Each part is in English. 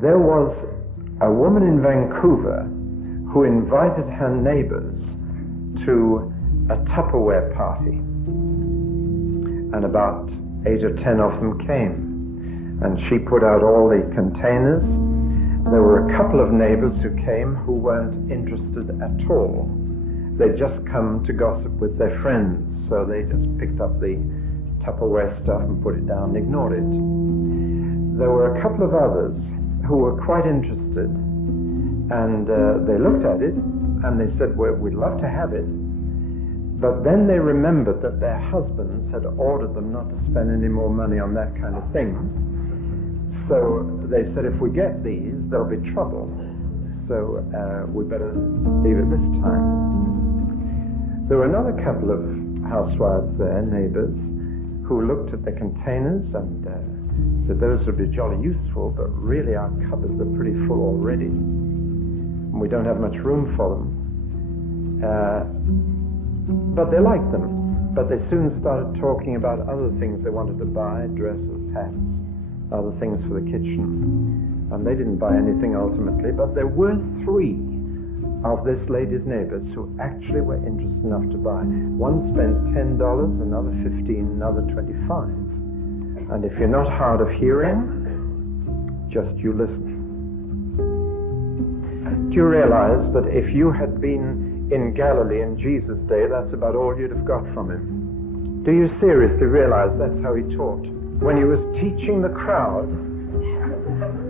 There was a woman in Vancouver who invited her neighbors to a Tupperware party. And about 8 or 10 of them came. And she put out all the containers. There were a couple of neighbors who came who weren't interested at all. They'd just come to gossip with their friends, so they just picked up the Tupperware stuff and put it down and ignored it. There were a couple of others who were quite interested, and they looked at it and they said, well, we'd love to have it. But then they remembered that their husbands had ordered them not to spend any more money on that kind of thing. So they said, if we get these, there'll be trouble. So we better leave it this time. There were another couple of housewives there, neighbors, who looked at the containers and said those would be jolly useful, but really our cupboards are pretty full already. And we don't have much room for them. But they liked them. But they soon started talking about other things they wanted to buy, dresses, hats, other things for the kitchen. And they didn't buy anything ultimately, but there were 3 of this lady's neighbors who actually were interested enough to buy. One spent $10, another $15, another $25. And if you're not hard of hearing, just you listen. Do you realize that if you had been in Galilee in Jesus' day, that's about all you'd have got from him? Do you seriously realize that's how he taught? When he was teaching the crowd,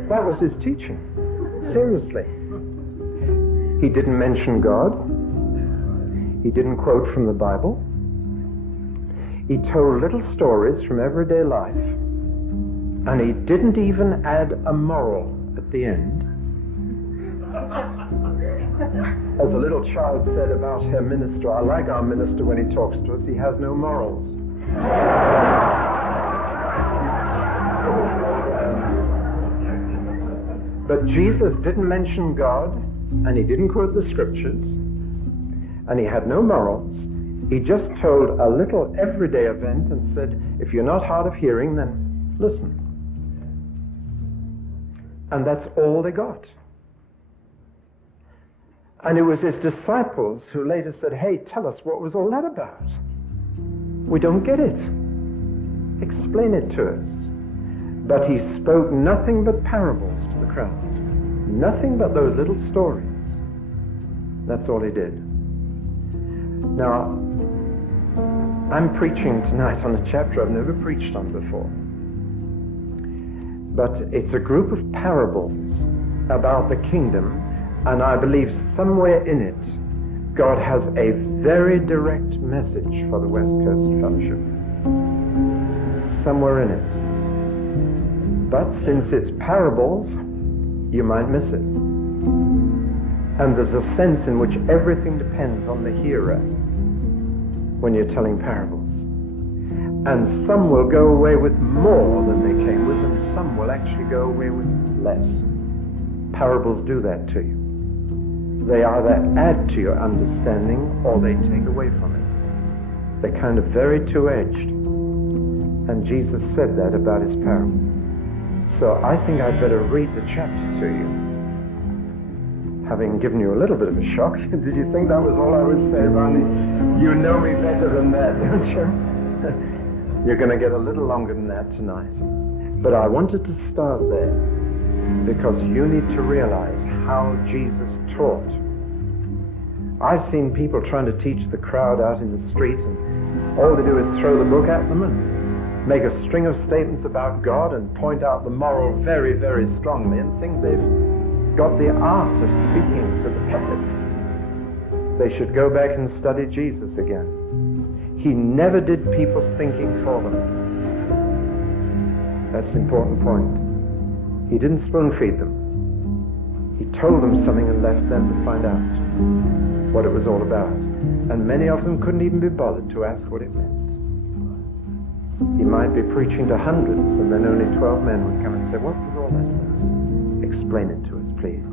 that was his teaching. Seriously. He didn't mention God. He didn't quote from the Bible. He told little stories from everyday life. And he didn't even add a moral at the end. As a little child said about her minister, I like our minister when he talks to us, he has no morals. But Jesus didn't mention God, and he didn't quote the scriptures, and he had no morals. He just told a little everyday event and said, if you're not hard of hearing, then listen. And that's all they got. And it was his disciples who later said, hey, tell us, what was all that about? We don't get it. Explain it to us. But he spoke nothing but parables to the crowds. Nothing but those little stories. That's all he did. Now, I'm preaching tonight on a chapter I've never preached on before. But it's a group of parables about the kingdom, and I believe somewhere in it, God has a very direct message for the West Coast Fellowship. Somewhere in it. But since it's parables, you might miss it. And there's a sense in which everything depends on the hearer when you're telling parables. And some will go away with more than they came with, and some will actually go away with less. Parables do that to you. They either add to your understanding or they take away from it. They're kind of very two-edged. And Jesus said that about his parable. So I think I'd better read the chapter to you. Having given you a little bit of a shock, did you think that was all I would say, Ronnie? You know me better than that, don't you? You're going to get a little longer than that tonight. But I wanted to start there because you need to realize how Jesus taught. I've seen people trying to teach the crowd out in the street, and all they do is throw the book at them and make a string of statements about God and point out the moral very, very strongly and think they've got the art of speaking to the public. They should go back and study Jesus again. He never did people's thinking for them. That's an important point. He didn't spoon feed them. He told them something and left them to find out what it was all about. And many of them couldn't even be bothered to ask what it meant. He might be preaching to hundreds, and then only 12 men would come and say, what was all that about? Explain it to us, please.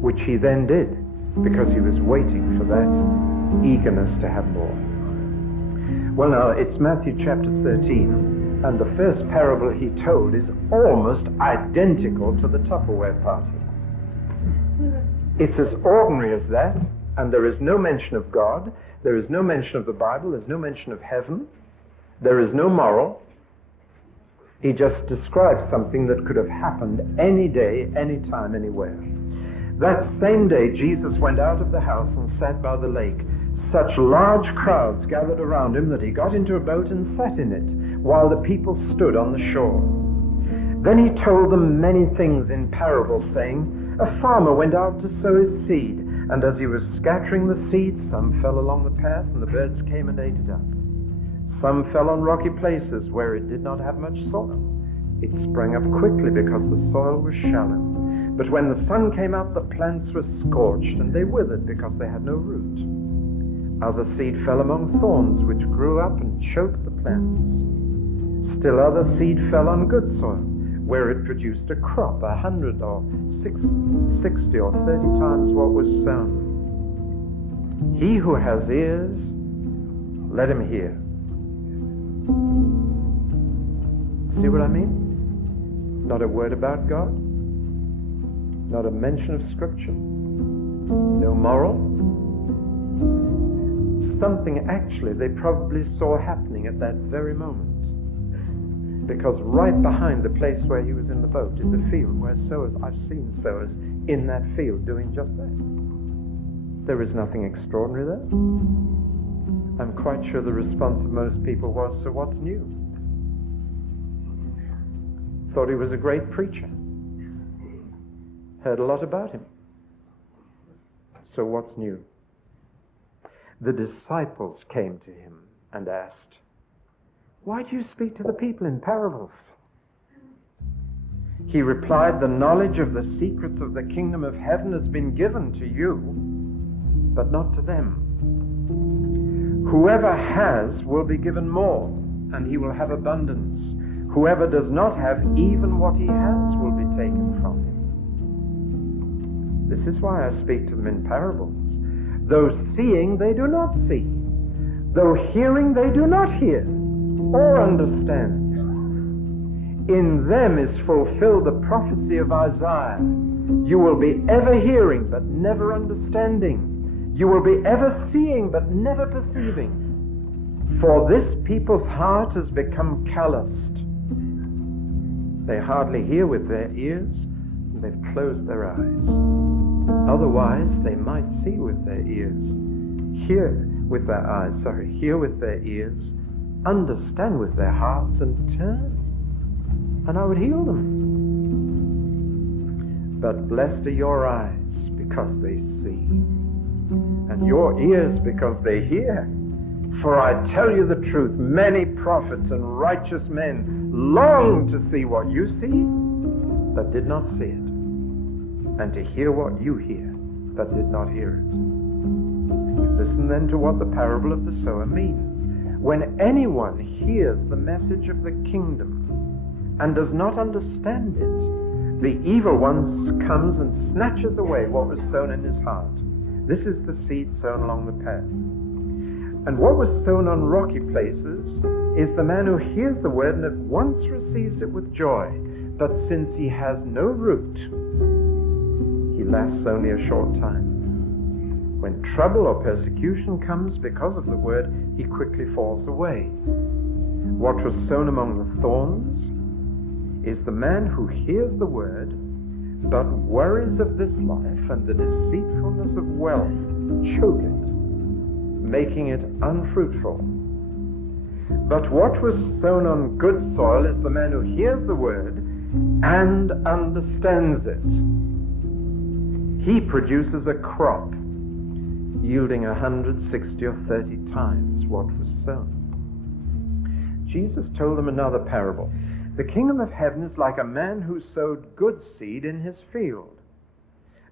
Which he then did, because he was waiting for that eagerness to have more. Well, now, it's Matthew chapter 13. And the first parable he told is almost identical to the Tupperware party. It's as ordinary as that, and there is no mention of God, there is no mention of the Bible, there's no mention of heaven, there is no moral. He just describes something that could have happened any day, any time, anywhere. That same day, Jesus went out of the house and sat by the lake. Such large crowds gathered around him that he got into a boat and sat in it, while the people stood on the shore. Then he told them many things in parables, saying, a farmer went out to sow his seed, and as he was scattering the seed, some fell along the path, and the birds came and ate it up. Some fell on rocky places where it did not have much soil. It sprang up quickly because the soil was shallow. But when the sun came up, the plants were scorched, and they withered because they had no root. Other seed fell among thorns, which grew up and choked the plants. Still other seed fell on good soil, where it produced a crop, 100 or 60 or 30 times what was sown. He who has ears, let him hear. See what I mean? Not a word about God, not a mention of Scripture, no moral. Something actually they probably saw happening at that very moment. Because right behind the place where he was in the boat is a field where sowers, I've seen sowers in that field doing just that. There is nothing extraordinary there. I'm quite sure the response of most people was, so what's new? Thought he was a great preacher. Heard a lot about him. So what's new? The disciples came to him and asked, why do you speak to the people in parables? He replied, the knowledge of the secrets of the kingdom of heaven has been given to you, but not to them. Whoever has will be given more, and he will have abundance. Whoever does not have, even what he has will be taken from him. This is why I speak to them in parables. Though seeing, they do not see. Though hearing, they do not hear or understand. In them is fulfilled the prophecy of Isaiah. You will be ever hearing, but never understanding. You will be ever seeing, but never perceiving. For this people's heart has become calloused. They hardly hear with their ears, and they've closed their eyes. Otherwise, they might see with their ears, hear with their eyes, hear with their ears, understand with their hearts, and turn, and I would heal them. But blessed are your eyes because they see, and your ears because they hear. For I tell you the truth, many prophets and righteous men longed to see what you see, but did not see it, and to hear what you hear, but did not hear it. Listen then to what the parable of the sower means. When anyone hears the message of the kingdom and does not understand it, the evil one comes and snatches away what was sown in his heart. This is the seed sown along the path. And what was sown on rocky places is the man who hears the word and at once receives it with joy. But since he has no root, he lasts only a short time. When trouble or persecution comes because of the word, he quickly falls away. What was sown among the thorns is the man who hears the word, but worries of this life and the deceitfulness of wealth choke it, making it unfruitful. But what was sown on good soil is the man who hears the word and understands it. He produces a crop yielding 160 or 30 times what was sown. Jesus told them another parable. The kingdom of heaven is like a man who sowed good seed in his field.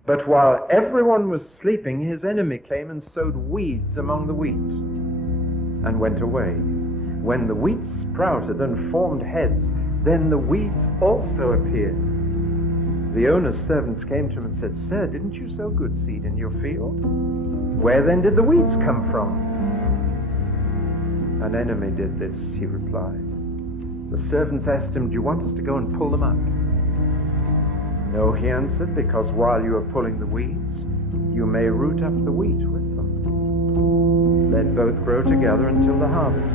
But while everyone was sleeping, his enemy came and sowed weeds among the wheat and went away. When the wheat sprouted and formed heads, then the weeds also appeared. The owner's servants came to him and said, Sir, didn't you sow good seed in your field? Where then did the weeds come from? An enemy did this, he replied. The servants asked him, "Do you want us to go and pull them up?" "No," he answered, "because while you are pulling the weeds, you may root up the wheat with them. Let both grow together until the harvest.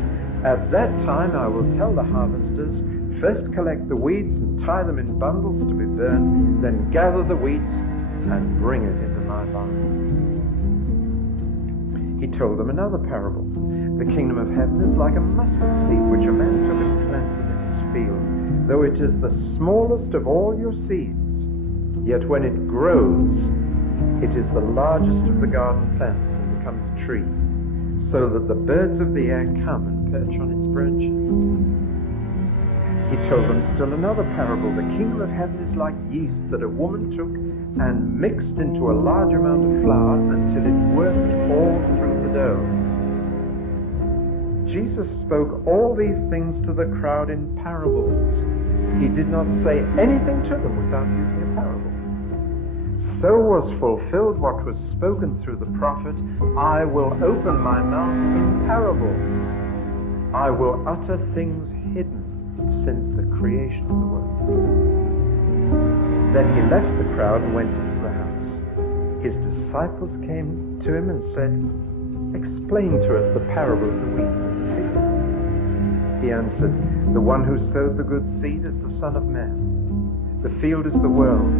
At that time I will tell the harvesters, first collect the weeds and tie them in bundles to be burned, then gather the wheat and bring it into my barn." He told them another parable. "The kingdom of heaven is like a mustard seed which a man took and planted in his field. Though it is the smallest of all your seeds, yet when it grows, it is the largest of the garden plants and becomes a tree, so that the birds of the air come and perch on its branches." He told them still another parable. "The kingdom of heaven is like yeast that a woman took and mixed into a large amount of flour until it worked all through the dough." Jesus spoke all these things to the crowd in parables. He did not say anything to them without using a parable. So was fulfilled what was spoken through the prophet, "I will open my mouth in parables. I will utter things hidden since the creation of the world." Then he left the crowd and went into the house. His disciples came to him and said, "Explain to us the parable of the wheat and the field." He answered, "The one who sowed the good seed is the Son of Man. The field is the world,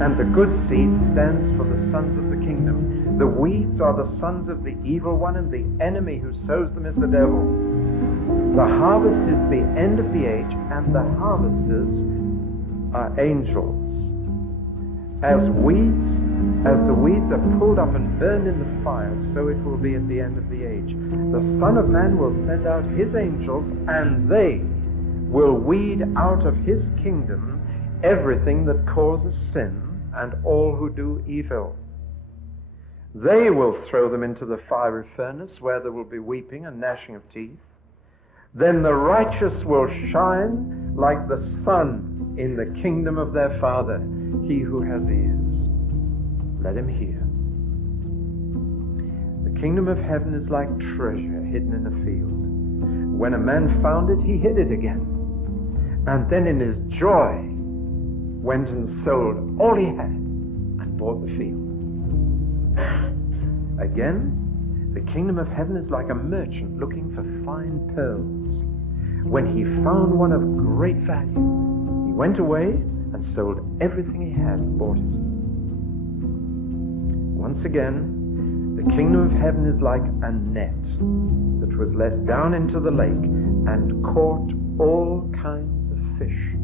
and the good seed stands for the sons of the kingdom. The weeds are the sons of the evil one, and the enemy who sows them is the devil. The harvest is the end of the age, and the harvesters are angels. As the weeds are pulled up and burned in the fire, so it will be at the end of the age. The Son of Man will send out his angels, and they will weed out of his kingdom everything that causes sin and all who do evil. They will throw them into the fiery furnace, where there will be weeping and gnashing of teeth. Then the righteous will shine like the sun in the kingdom of their Father. He who has ears, let him hear." The kingdom of heaven is like treasure hidden in a field. When a man found it, he hid it again, and then in his joy went and sold all he had and bought the field. Again, the kingdom of heaven is like a merchant looking for fine pearls. When he found one of great value, he went away and sold everything he had and bought it. Once again, the kingdom of heaven is like a net that was let down into the lake and caught all kinds of fish.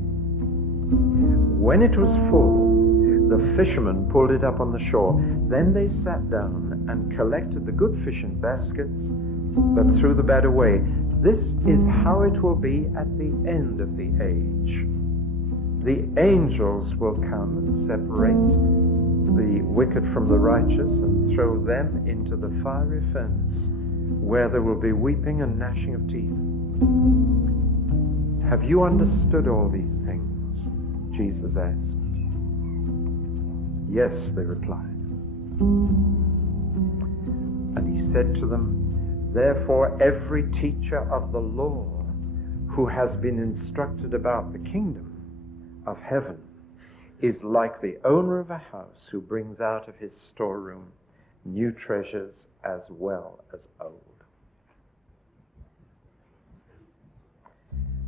When it was full, the fishermen pulled it up on the shore. Then they sat down and collected the good fish in baskets, but threw the bad away. This is how it will be at the end of the age. The angels will come and separate the wicked from the righteous and throw them into the fiery furnace, where there will be weeping and gnashing of teeth. Have you understood all these things? Jesus asked. Yes, they replied. And he said to them, therefore every teacher of the law who has been instructed about the kingdom of heaven is like the owner of a house who brings out of his storeroom new treasures as well as old.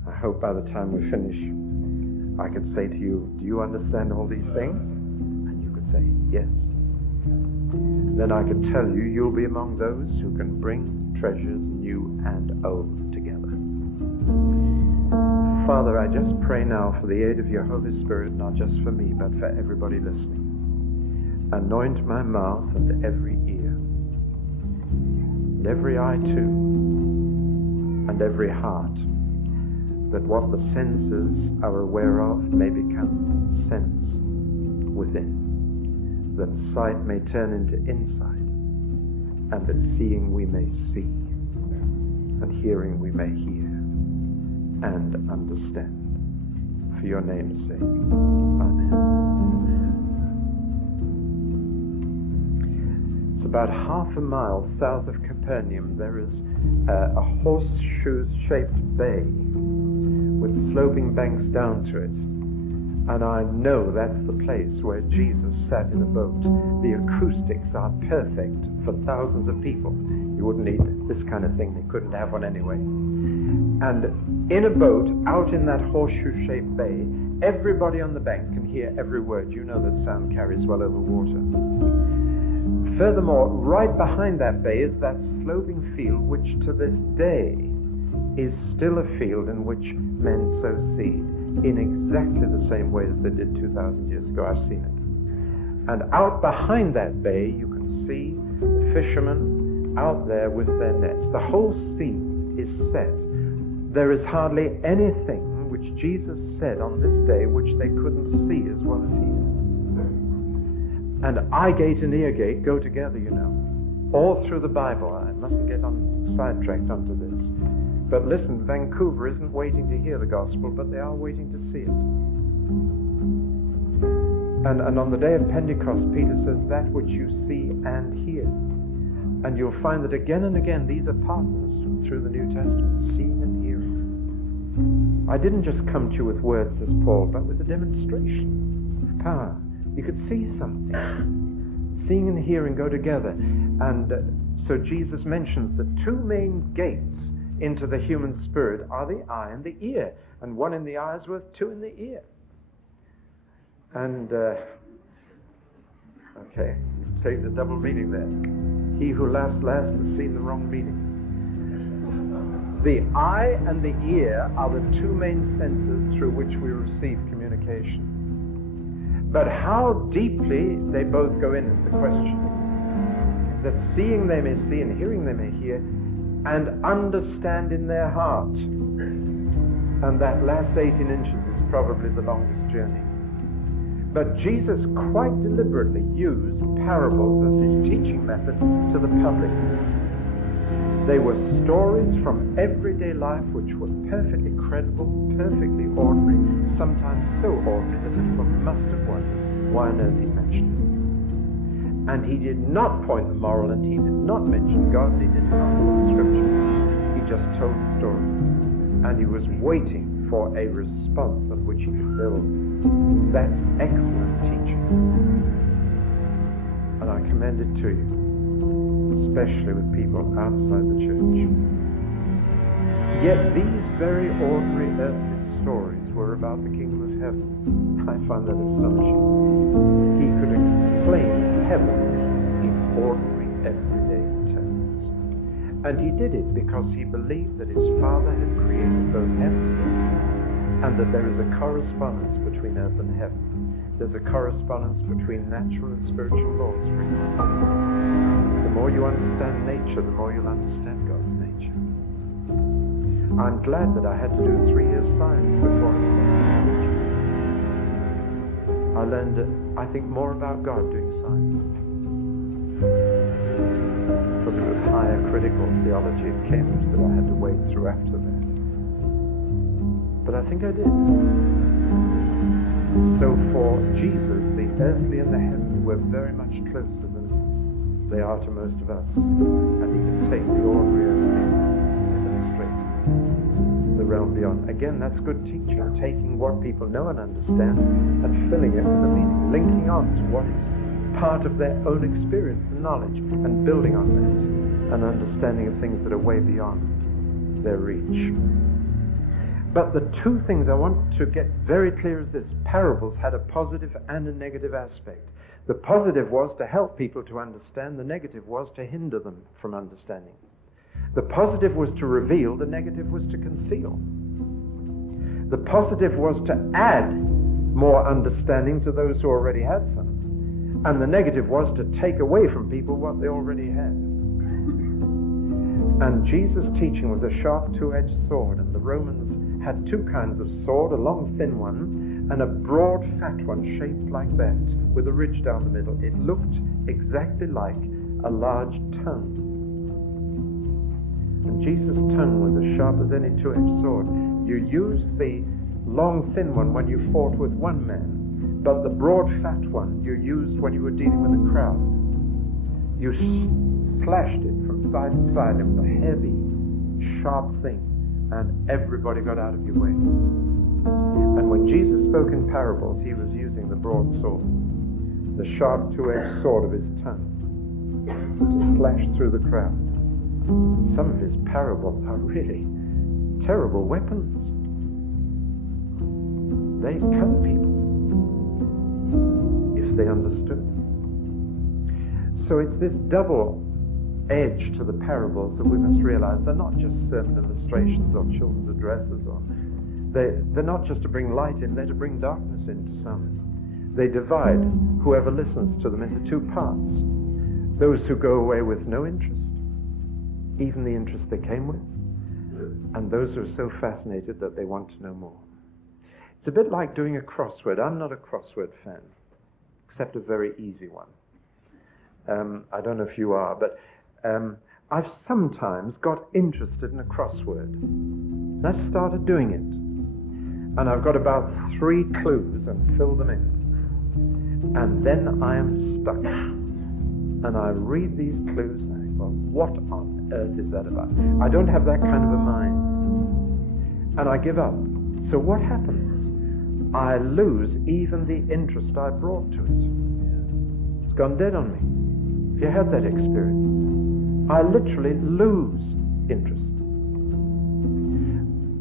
I hope by the time we finish, I could say to you, do you understand all these things? And you could say, yes. Then I could tell you, you'll be among those who can bring treasures new and old together. Father, I just pray now for the aid of your Holy Spirit, not just for me, but for everybody listening. Anoint my mouth and every ear, and every eye too, and every heart, that what the senses are aware of may become sense within, that sight may turn into insight, and that seeing we may see, and hearing we may hear, and understand. For your name's sake. Amen. It's about half a mile south of Capernaum. There is a horseshoe-shaped bay with with sloping banks down to it. And I know that's the place where Jesus sat in a boat. The acoustics are perfect for thousands of people. You wouldn't need this kind of thing. They couldn't have one anyway. And in a boat, out in that horseshoe-shaped bay, everybody on the bank can hear every word. You know that sound carries well over water. Furthermore, right behind that bay is that sloping field, which to this day is still a field in which men sow seed in exactly the same way as they did 2,000 years ago. I've seen it. And out behind that bay, you can see the fishermen out there with their nets. The whole scene is set. There is hardly anything which Jesus said on this day which they couldn't see as well as hear. And eye gate and ear gate go together, you know, all through the Bible. I mustn't get sidetracked onto this. But listen, Vancouver isn't waiting to hear the gospel, but they are waiting to see it. And on the day of Pentecost, Peter says, that which you see and hear. And you'll find that again and again, these are partners through the New Testament, seeing and hearing. I didn't just come to you with words, says Paul, but with a demonstration of power. You could see something. Seeing and hearing go together. And so Jesus mentions the two main gates into the human spirit are the eye and the ear. And one in the eye is worth two in the ear. And, okay, take the double meaning there. He who laughs last has seen the wrong meaning. The eye and the ear are the two main senses through which we receive communication. But how deeply they both go in is the question. That seeing they may see and hearing they may hear, and understand in their heart. And that last 18 inches is probably the longest journey. But Jesus quite deliberately used parables as his teaching method to the public. They were stories from everyday life which were perfectly credible, perfectly ordinary, sometimes so ordinary that people must have wondered why on earth he mentioned it. And he did not point the moral, and he did not mention God, and he did not quote Scripture. He just told the story. And he was waiting for a response on which he could build. That's excellent teaching. And I commend it to you, especially with people outside the church. Yet these very ordinary earthly stories were about the kingdom of heaven. I find that astonishing. He could explain heaven in ordinary, everyday terms. And he did it because he believed that his Father had created both heaven and earth, and that there is a correspondence between earth and heaven. There's a correspondence between natural and spiritual laws. The more you understand nature, the more you'll understand God's nature. I'm glad that I had to do 3 years science before I started teaching. I learned, I think, more about God doing science. Because it was higher critical theology of Cambridge that I had to wade through after that. But I think I did. So for Jesus, the earthly and the heavenly were very much closer than they are to most of us. And he can take the ordinary earthly and illustrate the realm beyond. Again, that's good teaching, taking what people know and understand and filling it with a meaning, linking on to what is part of their own experience and knowledge, and building on that, an understanding of things that are way beyond their reach. But the two things I want to get very clear is this: parables had a positive and a negative aspect. The positive was to help people to understand, the negative was to hinder them from understanding. The positive was to reveal, the negative was to conceal. The positive was to add more understanding to those who already had some. And the negative was to take away from people what they already had. And Jesus' teaching was a sharp two-edged sword, and the Romans had two kinds of sword, a long thin one and a broad fat one shaped like that with a ridge down the middle. It looked exactly like a large tongue. And Jesus' tongue was as sharp as any two-edged sword. You used the long thin one when you fought with one man, but the broad fat one you used when you were dealing with a crowd. You slashed it from side to side. It was a heavy, sharp thing. and everybody got out of your way. And when Jesus spoke in parables, he was using the broadsword, the sharp two-edged sword of his tongue, to slash through the crowd. Some of his parables are really terrible weapons. They cut people if they understood. So it's this double edge to the parables that we must realize. They're not just sermon illustrations or children's addresses, or they're not just to bring light in, they're to bring darkness into some. They divide whoever listens to them into two parts. Those who go away with no interest, even the interest they came with, and those who are so fascinated that they want to know more. It's a bit like doing a crossword. I'm not a crossword fan, except a very easy one. I don't know if you are, but I've sometimes got interested in a crossword. And I've started doing it. And I've got about 3 clues and fill them in. And then I am stuck. And I read these clues and I think, well, what on earth is that about? I don't have that kind of a mind. And I give up. So what happens? I lose even the interest I brought to it. It's gone dead on me. Have you had that experience? I literally lose interest.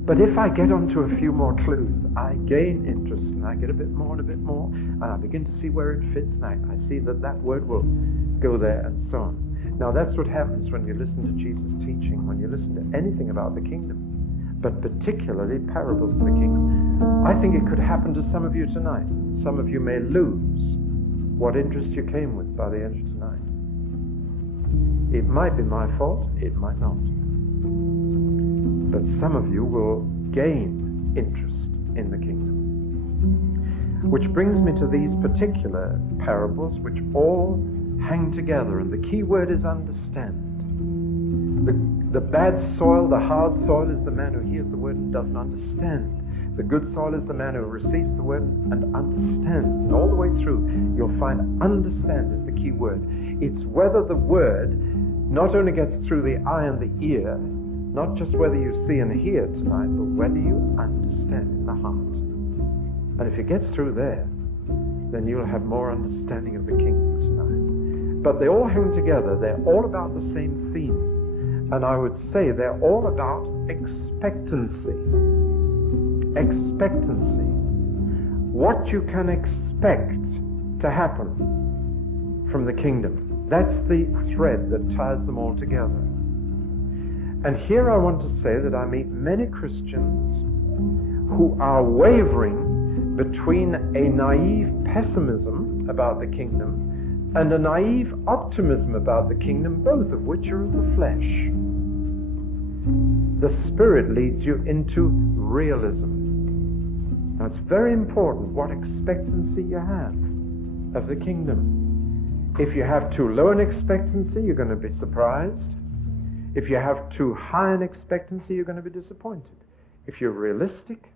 But if I get onto a few more clues, I gain interest, and I get a bit more and a bit more, and I begin to see where it fits, and I see that that word will go there, and so on. Now that's what happens when you listen to Jesus' teaching, when you listen to anything about the kingdom, but particularly parables of the kingdom. I think it could happen to some of you tonight. Some of you may lose what interest you came with by the end of tonight. It might be my fault, it might not. But some of you will gain interest in the kingdom. Which brings me to these particular parables, which all hang together, and the key word is understand. The bad soil, the hard soil, is the man who hears the word and doesn't understand. The good soil is the man who receives the word and understands. And all the way through, you'll find understand is the key word. It's whether the word not only gets through the eye and the ear, not just whether you see and hear tonight, but whether you understand in the heart. And if it gets through there, then you'll have more understanding of the kingdom tonight. But they all hang together. They're all about the same theme. And I would say they're all about expectancy. Expectancy. What you can expect to happen from the kingdom. That's the thread that ties them all together. And here I want to say that I meet many Christians who are wavering between a naive pessimism about the kingdom and a naive optimism about the kingdom, both of which are of the flesh. The Spirit leads you into realism. Now it's very important what expectancy you have of the kingdom. If you have too low an expectancy, you're going to be surprised. If you have too high an expectancy, you're going to be disappointed. If you're realistic,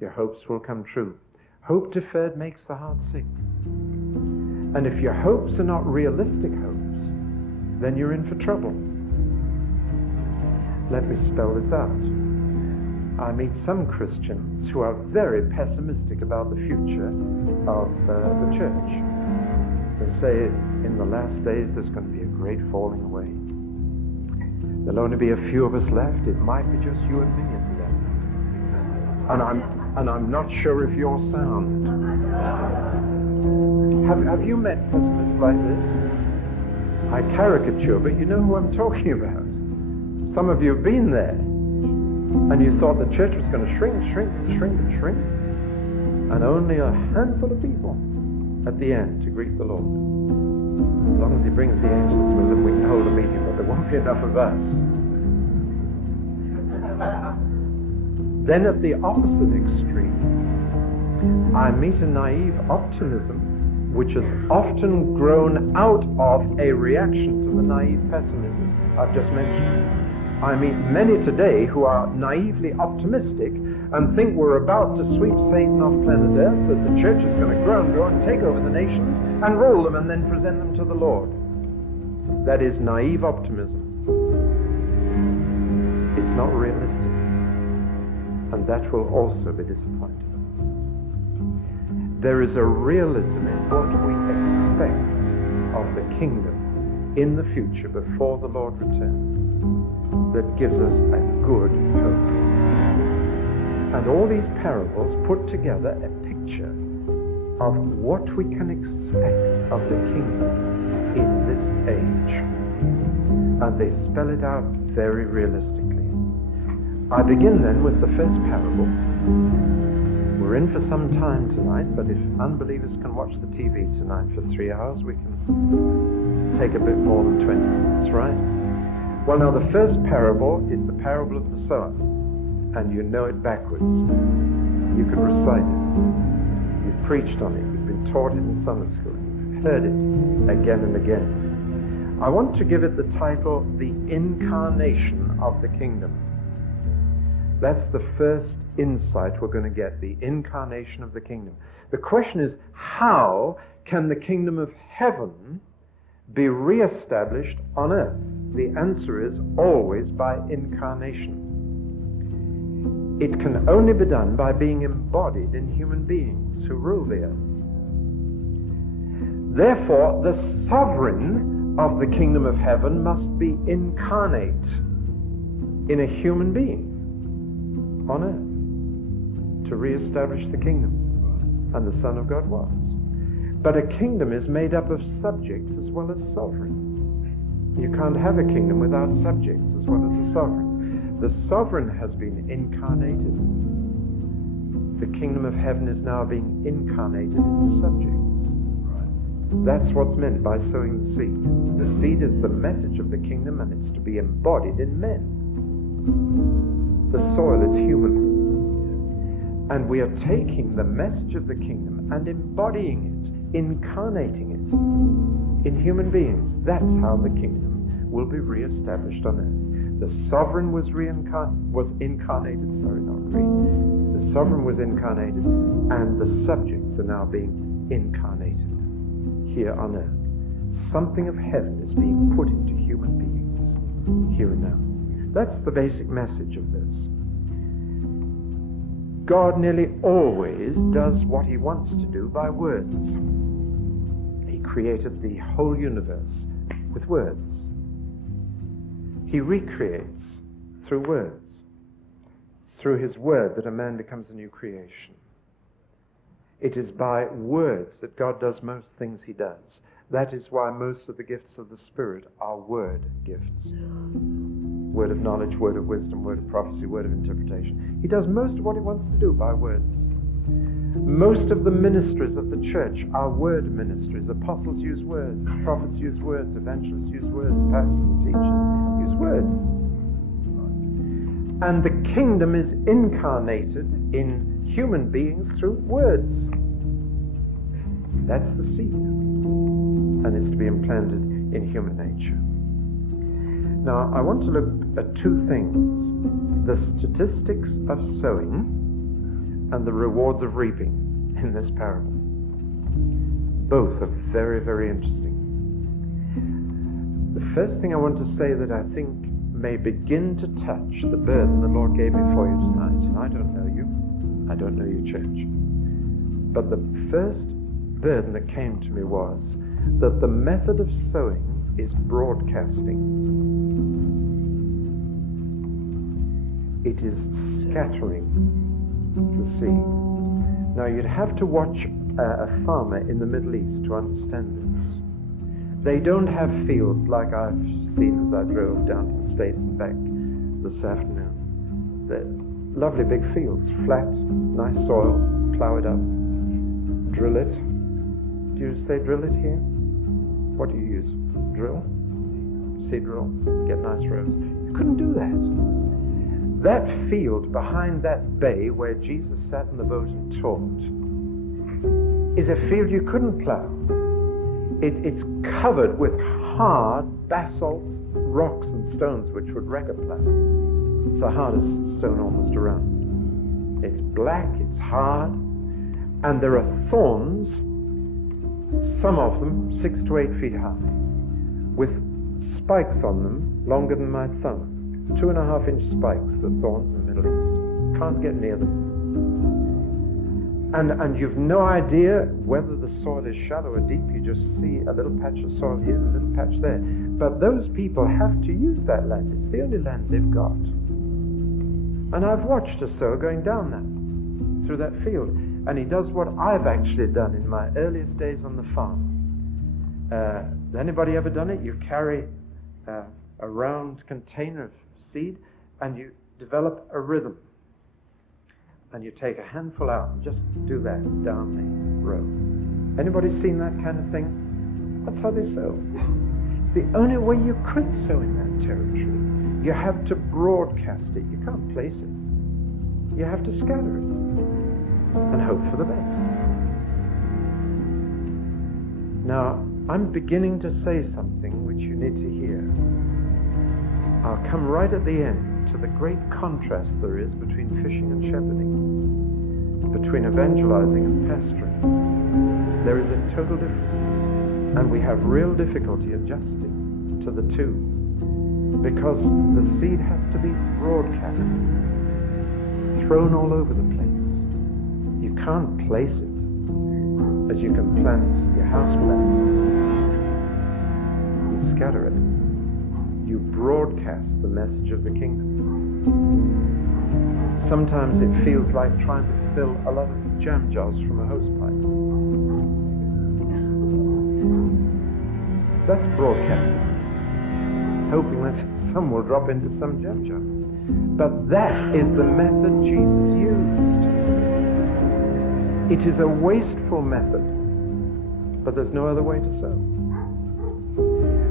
your hopes will come true. Hope deferred makes the heart sick. And if your hopes are not realistic hopes, then you're in for trouble. Let me spell this out. I meet some Christians who are very pessimistic about the future of the church. They say in the last days there's going to be a great falling away. There'll only be a few of us left. It might be just you and me at the end. And I'm not sure if you're sound. Have you met pessimists like this? I caricature, but you know who I'm talking about. Some of you have been there, and you thought the church was going to shrink, and only a handful of people at the end to greet the Lord. As long as he brings the angels with him, we can hold a meeting, but there won't be enough of us. Then at the opposite extreme, I meet a naive optimism which has often grown out of a reaction to the naive pessimism I've just mentioned. I meet many today who are naively optimistic and think we're about to sweep Satan off planet Earth, that the church is going to grow and take over the nations and rule them and then present them to the Lord. That is naive optimism. It's not realistic. and that will also be disappointing. There is a realism in what we expect of the kingdom in the future before the Lord returns that gives us a good hope. And all these parables put together a picture of what we can expect of the kingdom in this age. And they spell it out very realistically. I begin then with the first parable. We're in for some time tonight, but if unbelievers can watch the TV tonight for 3 hours, we can take a bit more than 20 minutes, right? Well, now the first parable is the parable of the sower, and you know it backwards. You can recite it. You've preached on it. You've been taught it in Sunday school. You've heard it again and again. I want to give it the title, The Incarnation of the Kingdom. That's the first insight we're going to get, the incarnation of the kingdom. The question is, how can the kingdom of heaven be re-established on earth? The answer is always by incarnation. It can only be done by being embodied in human beings who rule the earth. Therefore, the sovereign of the kingdom of heaven must be incarnate in a human being on earth to re-establish the kingdom. And the Son of God was. But a kingdom is made up of subjects as well as sovereign. You can't have a kingdom without subjects as well as a sovereign. The sovereign has been incarnated. The kingdom of heaven is now being incarnated in subjects. That's what's meant by sowing the seed. The seed is the message of the kingdom, and it's to be embodied in men. The soil is human. And we are taking the message of the kingdom and embodying it, incarnating it in human beings. That's how the kingdom will be re-established on earth. The sovereign was incarnated, the sovereign was incarnated, and the subjects are now being incarnated here on earth. Something of heaven is being put into human beings here and now. That's the basic message of this. God nearly always does what he wants to do by words. He created the whole universe with words. He recreates through words. Through his word that a man becomes a new creation. It is by words that God does most things he does. That is why most of the gifts of the Spirit are word gifts. Word of knowledge, word of wisdom, word of prophecy, word of interpretation. He does most of what he wants to do by words. Most of the ministries of the church are word ministries. Apostles use words, prophets use words, evangelists use words, pastors and teachers use words. And the kingdom is incarnated in human beings through words. That's the seed. And it's to be implanted in human nature. Now, I want to look at two things. The statistics of sowing and the rewards of reaping in this parable. Both are very, very interesting. The first thing I want to say that I think may begin to touch the burden the Lord gave me for you tonight, and I don't know you, I don't know your church, but the first burden that came to me was that the method of sowing is broadcasting. It is scattering the seed. Now, you'd have to watch a farmer in the Middle East to understand this. They don't have fields like I've seen as I drove down to the States and back this afternoon. They're lovely big fields, flat, nice soil, plow it up, drill it. Do you say drill it here? What do you use? Drill? Seed drill? Get nice rows? You couldn't do that. That field behind that bay where Jesus sat in the boat and taught is a field you couldn't plow. It's covered with hard basalt rocks and stones which would wreck a plow. It's the hardest stone almost around. It's black, it's hard, and there are thorns, some of them 6 to 8 feet high, with spikes on them longer than my thumb. 2.5-inch spikes, the thorns in the Middle East. can't get near them. And you've no idea whether the soil is shallow or deep. You just see a little patch of soil here and a little patch there. But those people have to use that land. It's the only land they've got. And I've watched a sower going down that, through that field. And he does what I've actually done in my earliest days on the farm. Anybody ever done it? You carry a round container of seed and you develop a rhythm. And you take a handful out and just do that down the row. Anybody seen that kind of thing? That's how they sow. The only way you could sow in that territory, you have to broadcast it. You can't place it. You have to scatter it and hope for the best. Now, I'm beginning to say something which you need to hear. I'll come right at the end to the great contrast there is between fishing and shepherding, between evangelizing and pastoring. There is a total difference, and we have real difficulty adjusting to the two, because the seed has to be broadcast, thrown all over the place. You can't place it as you can plant your house plants. You scatter it. You broadcast the message of the kingdom. Sometimes it feels like trying to fill a lot of jam jars from a hose pipe. That's broadcasting, hoping that some will drop into some jam jar. But that is the method Jesus used. It is a wasteful method, but there's no other way to sow.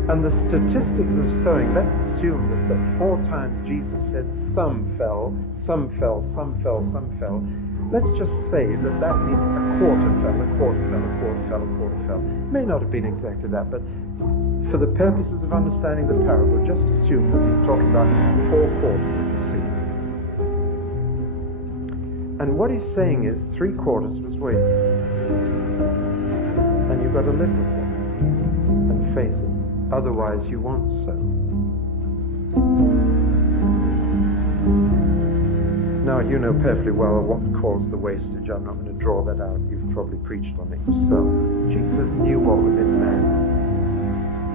And the statistics of sowing, let's assume that 4 times Jesus said some fell, some fell, some fell, some fell. Let's just say that that means a quarter fell, a quarter fell, a quarter fell, a quarter fell. It may not have been exactly that, but for the purposes of understanding the parable, just assume that he's talking about 4 quarters of the seed. And what he's saying is 3 quarters was wasted. And you've got to live with it and face it. Otherwise, you won't sow. Now, you know perfectly well what caused the wastage. I'm not going to draw that out. You've probably preached on it yourself. Jesus knew what was in man.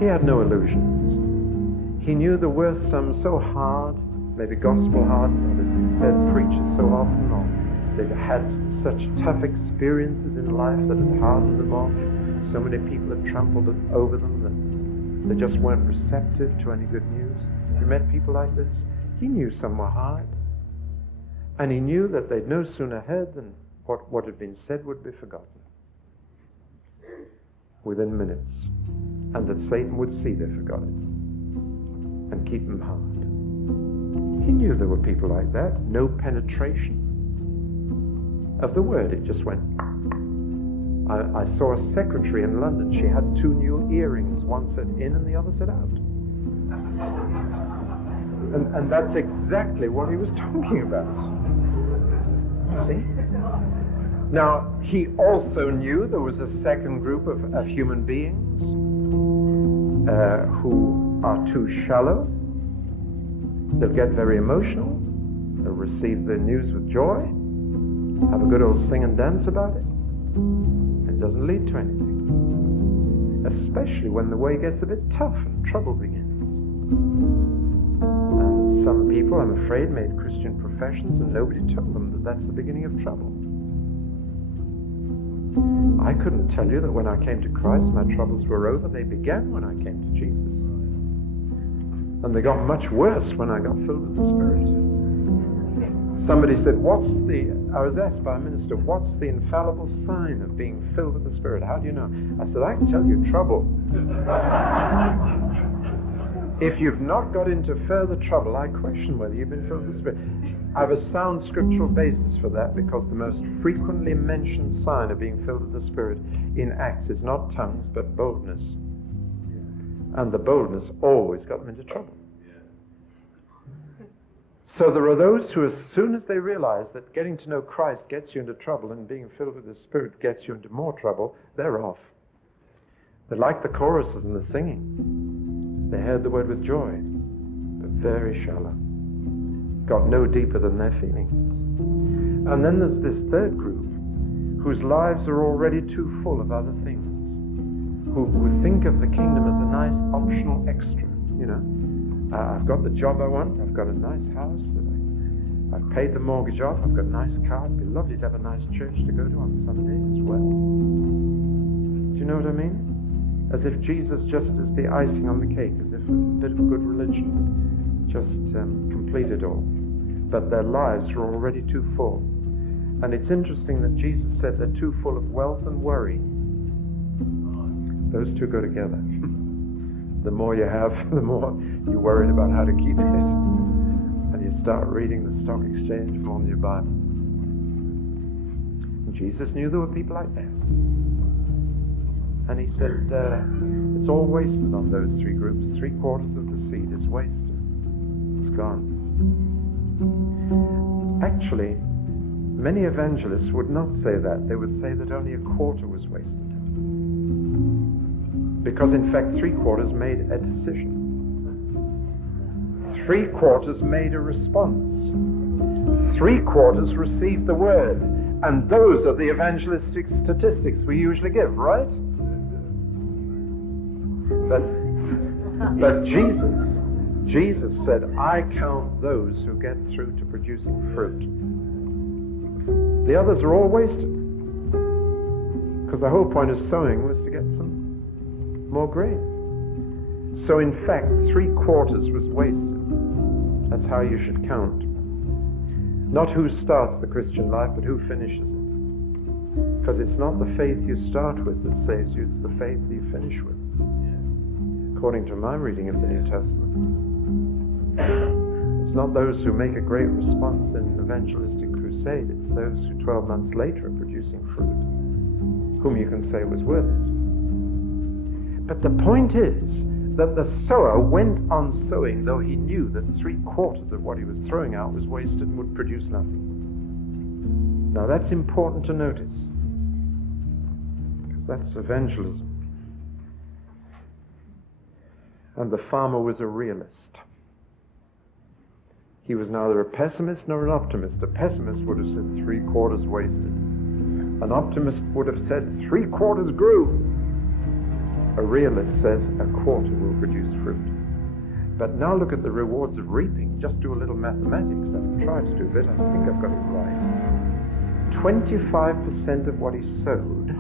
He had no illusions. He knew there were some so hard, maybe gospel hardened, or they'd heard preachers so often, or they'd had such tough experiences in life that had hardened them off. So many people had trampled over them that they just weren't receptive to any good news. You met people like this? He knew some were hard. And he knew that they'd no sooner heard than what had been said would be forgotten within minutes. And that Satan would see they forgot it and keep them hard. He knew there were people like that. No penetration of the word. It just went. I saw a secretary in London. She had 2 new earrings. One said in and the other said out. And that's exactly what he was talking about. See? Now, he also knew there was a second group of human beings who are too shallow. They'll get very emotional. They'll receive the news with joy. Have a good old sing and dance about it. It doesn't lead to anything, especially when the way gets a bit tough and trouble begins. And some people, I'm afraid, made Christian professions and nobody told them that that's the beginning of trouble. I couldn't tell you that when I came to Christ my troubles were over. They began when I came to Jesus. And they got much worse when I got filled with the Spirit. Somebody said, I was asked by a minister, what's the infallible sign of being filled with the Spirit? How do you know? I said, I can tell you trouble. If you've not got into further trouble, I question whether you've been filled with the Spirit. I have a sound scriptural basis for that, because the most frequently mentioned sign of being filled with the Spirit in Acts is not tongues, but boldness. And the boldness always got them into trouble. So there are those who, as soon as they realize that getting to know Christ gets you into trouble and being filled with the Spirit gets you into more trouble, they're off. They like the choruses and the singing. They heard the word with joy, but very shallow. Got no deeper than their feelings. And then there's this third group whose lives are already too full of other things, who think of the kingdom as a nice optional extra, you know. I've got the job I want, I've got a nice house that I've paid the mortgage off, I've got a nice car, it'd be lovely to have a nice church to go to on Sunday as well. Do you know what I mean? As if Jesus just is the icing on the cake, as if a bit of good religion would just complete it all. But their lives are already too full. And it's interesting that Jesus said they're too full of wealth and worry. Those two go together. The more you have, the more you're worried about how to keep it. And you start reading the stock exchange more than your Bible. And Jesus knew there were people like that. And he said, it's all wasted on those three groups. 3/4 of the seed is wasted. It's gone. Actually, many evangelists would not say that. They would say that only 1/4 was wasted. Because in fact 3/4 made a decision. 3/4 made a response. 3/4 received the word. And those are the evangelistic statistics we usually give, right? But Jesus said, I count those who get through to producing fruit. The others are all wasted. Because the whole point of sowing was to get some more grain. So in fact, 3/4 was wasted. That's how you should count. Not who starts the Christian life, but who finishes it. Because it's not the faith you start with that saves you, it's the faith that you finish with. According to my reading of the New Testament. It's not those who make a great response in an evangelistic crusade, it's those who 12 months later are producing fruit, whom you can say was worth it. But the point is that the sower went on sowing, though he knew that 3/4 of what he was throwing out was wasted and would produce nothing. Now that's important to notice, because that's evangelism. And the farmer was a realist. He was neither a pessimist nor an optimist. A pessimist would have said 3/4 wasted. An optimist would have said 3/4 grew. A realist says 1/4 will produce fruit. But now look at the rewards of reaping. Just do a little mathematics. I've tried to do a bit. I think I've got it right. 25% of what he sowed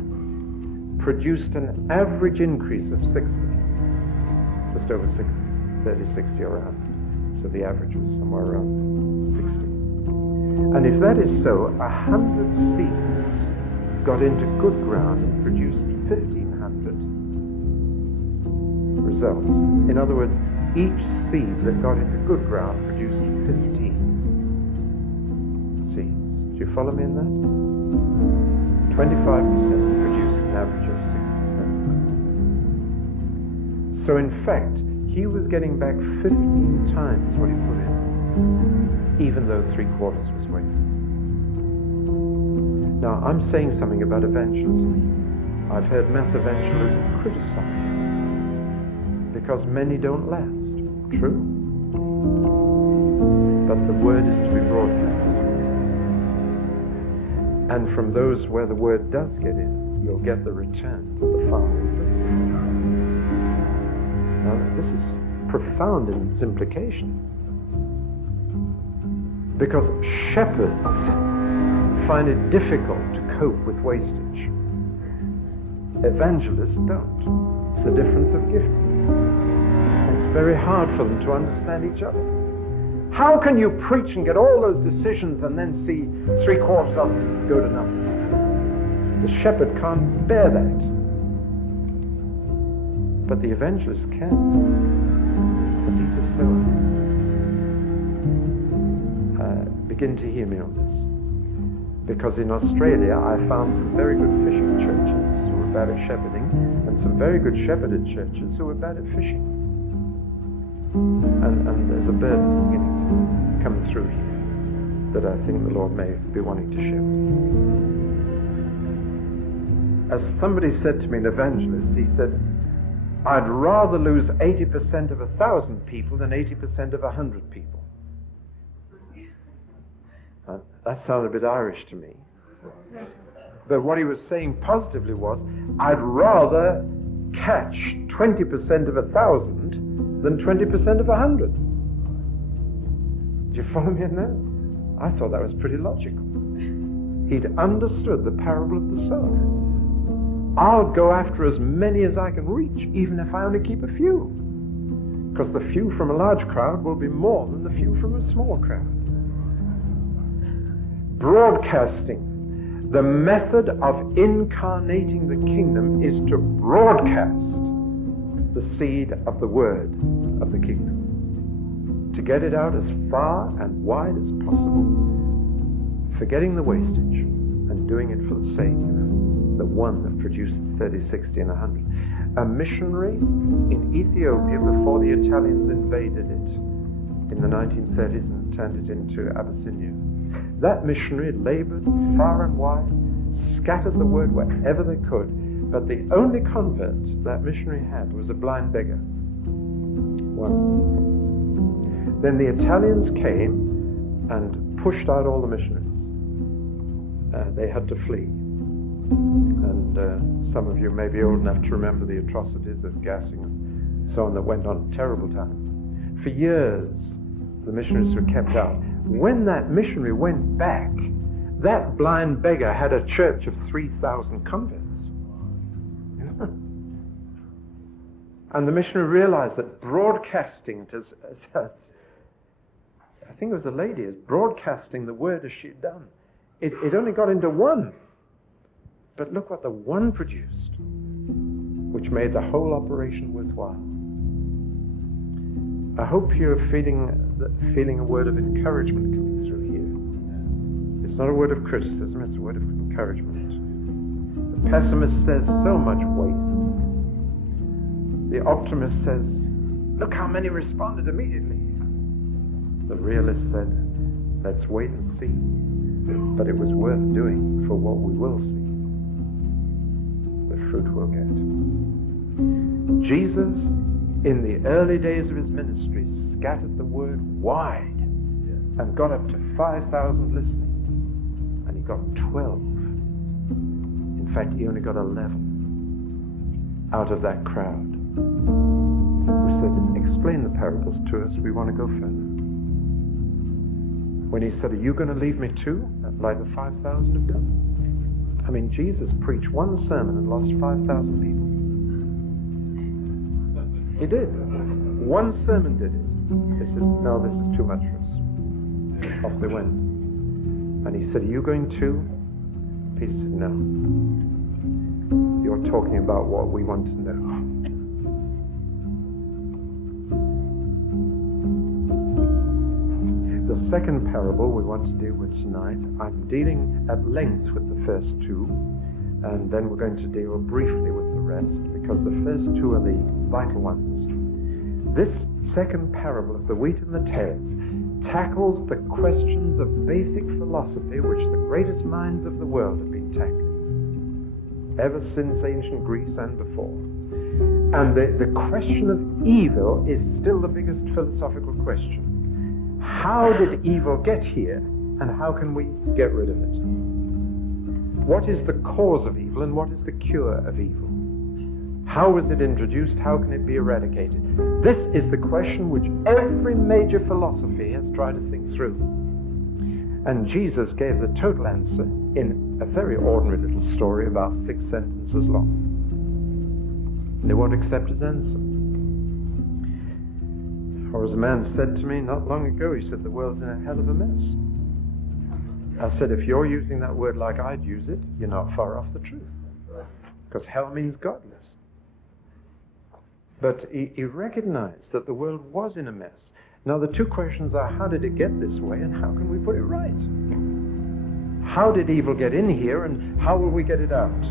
produced an average increase of 60. Just over 60. 30, 60 around. So the average was somewhere around 60. And if that is so, 100 seeds got into good ground and produced 1,500 results. In other words, each seed that got into good ground produced 15 seeds. Do you follow me in that? 25% produced an average of 60. So in fact, he was getting back 15 times what he put in, even though 3/4 was wasted. Now, I'm saying something about evangelism. I've heard mass evangelism criticized because many don't last. True. But the word is to be broadcast. And from those where the word does get in, you'll get the return of the farmer. Now, this is profound in its implications. Because shepherds find it difficult to cope with wastage. Evangelists don't. It's the difference of gifting. It's very hard for them to understand each other. How can you preach and get all those decisions and then see 3/4 of them go to nothing? The shepherd can't bear that. But the evangelist can. But he's a sower. Begin to hear me on this. Because in Australia I found some very good fishing churches who were bad at shepherding, and some very good shepherded churches who were bad at fishing. And there's a burden beginning to come through here that I think the Lord may be wanting to share. As somebody said to me, an evangelist, he said, I'd rather lose 80% of 1,000 people than 80% of 100 people. That sounded a bit Irish to me. But what he was saying positively was, I'd rather catch 20% of 1,000 than 20% of 100. Do you follow me in that? I thought that was pretty logical. He'd understood the parable of the sower. I'll go after as many as I can reach, even if I only keep a few. Because the few from a large crowd will be more than the few from a small crowd. Broadcasting. The method of incarnating the kingdom is to broadcast the seed of the word of the kingdom. To get it out as far and wide as possible, forgetting the wastage and doing it for the sake of the one that produces 30, 60, and 100. A missionary in Ethiopia before the Italians invaded it in the 1930s and turned it into Abyssinia. That missionary labored far and wide, scattered the word wherever they could, but the only convert that missionary had was a blind beggar. One. Then the Italians came and pushed out all the missionaries. They had to flee. And some of you may be old enough to remember the atrocities of gassing and so on that went on. Terrible time. For years, the missionaries were kept out. When that missionary went back, that blind beggar had a church of 3,000 converts. And the missionary realized that broadcasting to, I think it was a lady, is broadcasting the word as she had done. It only got into one. But look what the one produced, which made the whole operation worthwhile. I hope you're feeling a word of encouragement coming through here. It's not a word of criticism, it's a word of encouragement. The pessimist says so much waste. The optimist says, look how many responded immediately. The realist said, let's wait and see. But it was worth doing for what we will see. The fruit we'll get. Jesus, in the early days of his ministry, scattered the word wide and got up to 5,000 listening. And he got 12. In fact, he only got 11 out of that crowd who said, explain the parables to us, we want to go further. When he said, are you going to leave me too, like the 5,000 have done? I mean, Jesus preached one sermon and lost 5,000 people. He did. One sermon did it. They said, no, this is too much for us. Off they went. And he said, are you going too? Peter said, no. You're talking about what we want to know. The second parable we want to deal with tonight, I'm dealing at length with the first two, and then we're going to deal briefly with the rest, because the first two are the vital ones. This second parable of the wheat and the tares tackles the questions of basic philosophy which the greatest minds of the world have been tackling, ever since ancient Greece and before. And the question of evil is still the biggest philosophical question. How did evil get here, and how can we get rid of it? What is the cause of evil, and what is the cure of evil? How was it introduced? How can it be eradicated? This is the question which every major philosophy has tried to think through. And Jesus gave the total answer in a very ordinary little story about 6 sentences long. They won't accept his answer. Or as a man said to me not long ago, he said, the world's in a hell of a mess. I said, if you're using that word like I'd use it, you're not far off the truth. Because hell means godless. But he recognized that the world was in a mess. Now the two questions are, how did it get this way, and how can we put it right? How did evil get in here, and how will we get it out?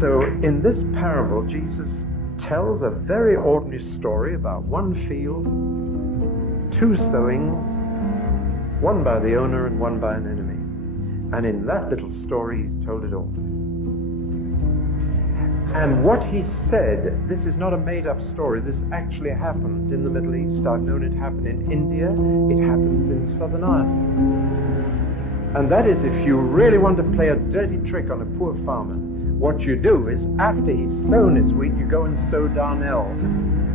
So in this parable, Jesus tells a very ordinary story about one field, 2 sowings, one by the owner and one by an enemy. And in that little story, he's told it all. And what he said, this is not a made-up story. This actually happens in the Middle East. I've known it happen in India. It happens in Southern Ireland. And that is, if you really want to play a dirty trick on a poor farmer, what you do is, after he's sown his wheat, you go and sow darnel.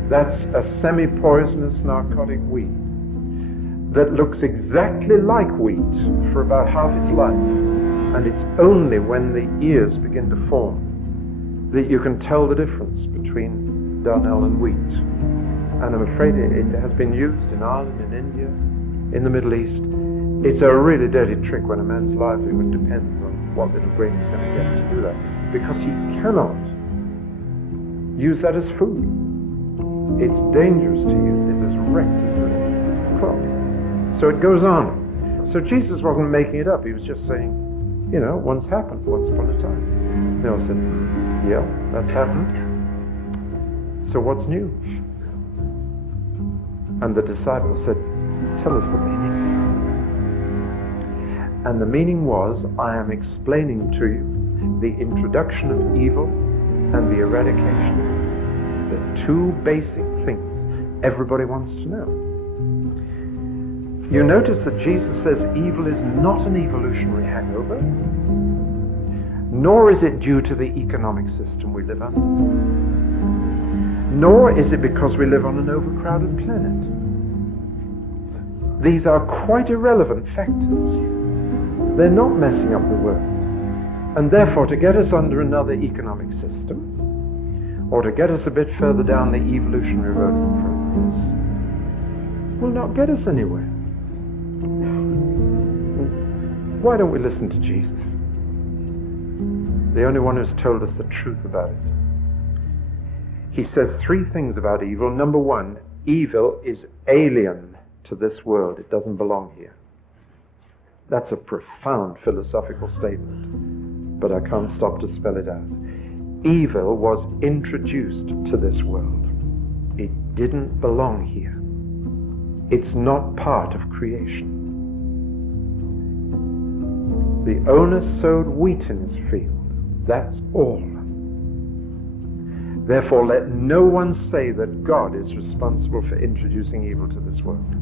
That's a semi-poisonous narcotic weed that looks exactly like wheat for about half its life. And it's only when the ears begin to form that you can tell the difference between darnel and wheat. And I'm afraid it has been used in Ireland, in India, in the Middle East. It's a really dirty trick when a man's livelihood depends on what little grain he's going to get to do that, because he cannot use that as food. It's dangerous to use it as wrecks the crop. So it goes on. So Jesus wasn't making it up. He was just saying, you know, once happened, once upon a time. They all said, yeah, that's happened. So what's new? And the disciples said, tell us the meaning. And the meaning was, I am explaining to you the introduction of evil and the eradication. The two basic things everybody wants to know. You notice that Jesus says evil is not an evolutionary hangover, nor is it due to the economic system we live under, nor is it because we live on an overcrowded planet. These are quite irrelevant factors. They're not messing up the world. And therefore, to get us under another economic system, or to get us a bit further down the evolutionary road of progress, will not get us anywhere. Why don't we listen to Jesus? The only one who's told us the truth about it. He says three things about evil. Number one, evil is alien to this world. It doesn't belong here. That's a profound philosophical statement, but I can't stop to spell it out. Evil was introduced to this world. It didn't belong here. It's not part of creation. The owner sowed wheat in his field. That's all. Therefore, let no one say that God is responsible for introducing evil to this world.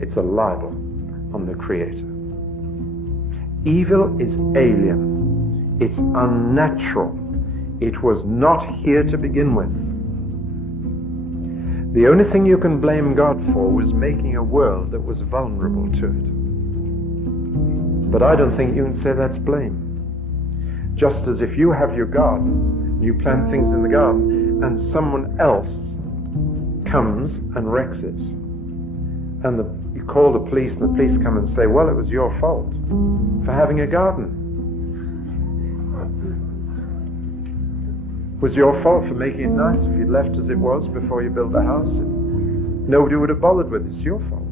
It's a libel on the Creator. Evil is alien. It's unnatural. It was not here to begin with. The only thing you can blame God for was making a world that was vulnerable to it. But I don't think you can say that's blame. Just as if you have your garden, you plant things in the garden, and someone else comes and wrecks it. And you call the police, and the police come and say, well, it was your fault for having a garden. It was your fault for making it nice. If you'd left as it was before you built the house, nobody would have bothered with it. It's your fault.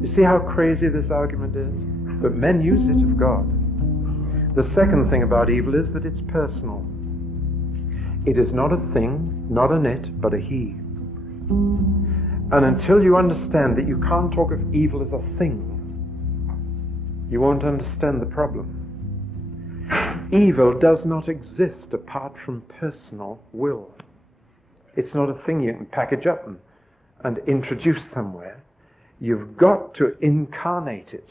You see how crazy this argument is? But men use it of God. The second thing about evil is that it's personal. It is not a thing, not an it, but a he. And until you understand that you can't talk of evil as a thing, you won't understand the problem. Evil does not exist apart from personal will. It's not a thing you can package up and introduce somewhere. You've got to incarnate it.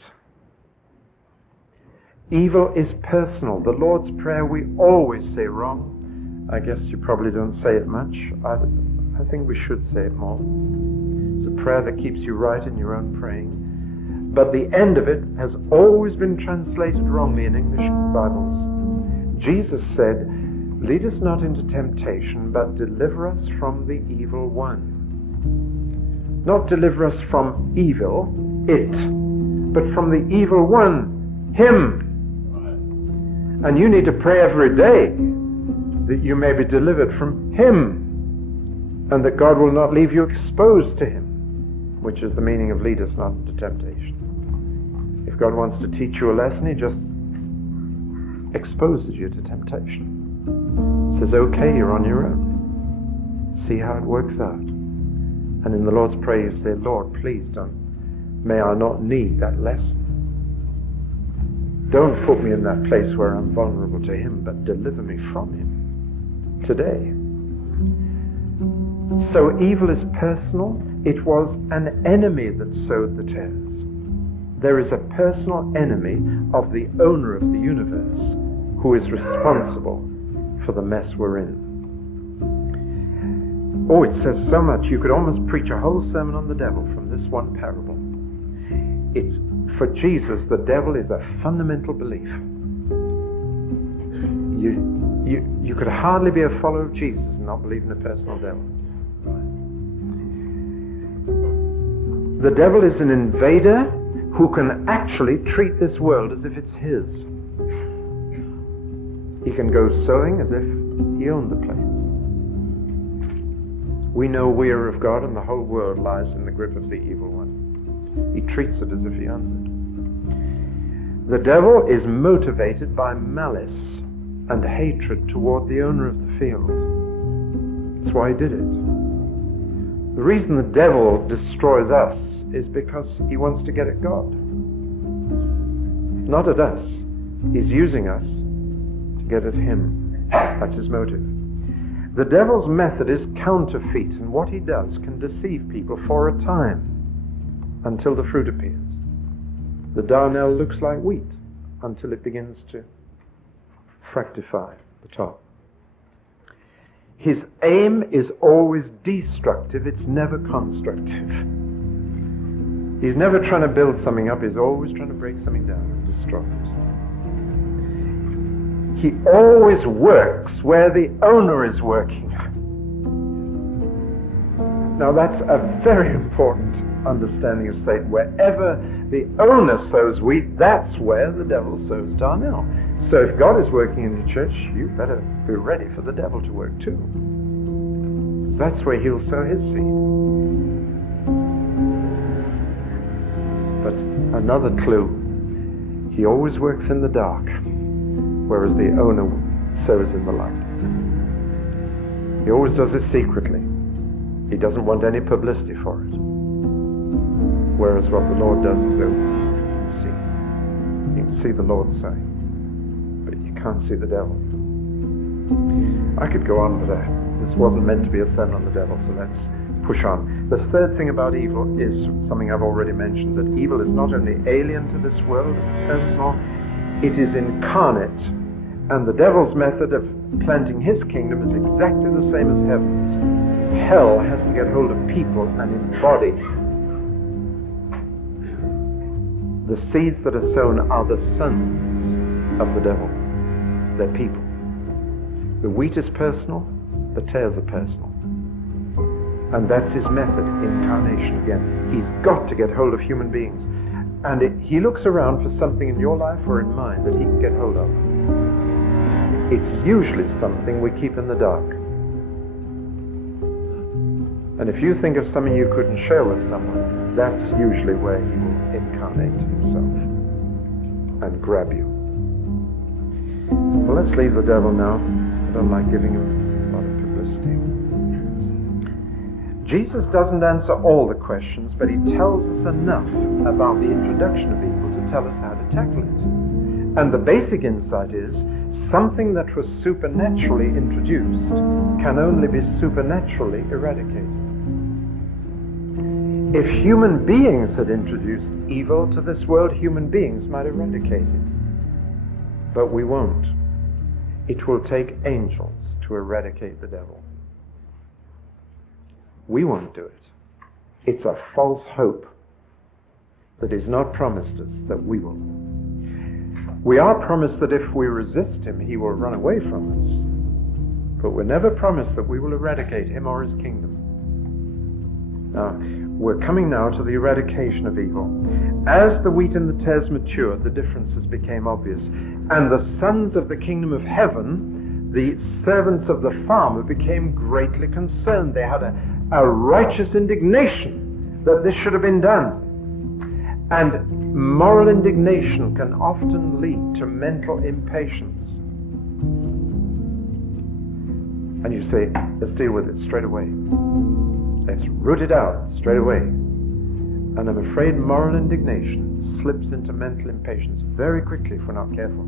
Evil is personal. The Lord's Prayer we always say wrong. I guess you probably don't say it much. I think we should say it more. It's a prayer that keeps you right in your own praying. But the end of it has always been translated wrongly in English Bibles. Jesus said, lead us not into temptation, but deliver us from the evil one. Not deliver us from evil, it, but from the evil one, him. And you need to pray every day that you may be delivered from him, and that God will not leave you exposed to him, which is the meaning of lead us not into temptation. If God wants to teach you a lesson, he just exposes you to temptation. Says, okay, you're on your own. See how it works out. And in the Lord's Prayer you say, Lord, please may I not need that lesson. Don't put me in that place where I'm vulnerable to him, but deliver me from him today. So evil is personal. It was an enemy that sowed the tares. There is a personal enemy of the owner of the universe who is responsible for the mess we're in. Oh, it says so much. You could almost preach a whole sermon on the devil from this one parable. For Jesus, the devil is a fundamental belief. You could hardly be a follower of Jesus and not believe in a personal devil. The devil is an invader who can actually treat this world as if it's his. He can go sowing as if he owned the place. We know we are of God and the whole world lies in the grip of the evil one. He treats it as if he owns it. The devil is motivated by malice and hatred toward the owner of the field. That's why he did it. The reason the devil destroys us is because he wants to get at God. Not at us. He's using us to get at him. That's his motive. The devil's method is counterfeit, and what he does can deceive people for a time until the fruit appears. The darnel looks like wheat until it begins to fructify the top. His aim is always destructive, it's never constructive. He's never trying to build something up, he's always trying to break something down and destroy it. He always works where the owner is working. Now that's a very important understanding of Satan. Wherever the owner sows wheat, that's where the devil sows darnel. So if God is working in the church, you better be ready for the devil to work too. That's where he'll sow his seed. But another clue, he always works in the dark, whereas the owner sows in the light. He always does it secretly. He doesn't want any publicity for it. Whereas what the Lord does is open. You can see the Lord sowing, but you can't see the devil. I could go on, but this wasn't meant to be a sermon on the devil, so let's push on. The third thing about evil is something I've already mentioned, that evil is not only alien to this world, personal, it is incarnate. And the devil's method of planting his kingdom is exactly the same as heaven's. Hell has to get hold of people and embody. The seeds that are sown are the sons of the devil. They're people. The wheat is personal, the tares are personal. And that's his method, incarnation again. He's got to get hold of human beings. And he looks around for something in your life or in mine that he can get hold of. It's usually something we keep in the dark. And if you think of something you couldn't share with someone, that's usually where he will incarnate himself and grab you. Well, let's leave the devil now. I don't like giving him a lot of publicity. Jesus doesn't answer all the questions, but he tells us enough about the introduction of evil to tell us how to tackle it. And the basic insight is, something that was supernaturally introduced can only be supernaturally eradicated. If human beings had introduced evil to this world, human beings might eradicate it. But we won't. It will take angels to eradicate the devil. We won't do it. It's a false hope that is not promised us that we will. We are promised that if we resist him, he will run away from us. But we're never promised that we will eradicate him or his kingdom. Now, we're coming now to the eradication of evil. As the wheat and the tares matured, the differences became obvious. And the sons of the kingdom of heaven, the servants of the farmer, became greatly concerned. They had a righteous indignation that this should have been done. And moral indignation can often lead to mental impatience. And you say, let's deal with it straight away. Let's root it out straight away. And I'm afraid moral indignation slips into mental impatience very quickly if we're not careful.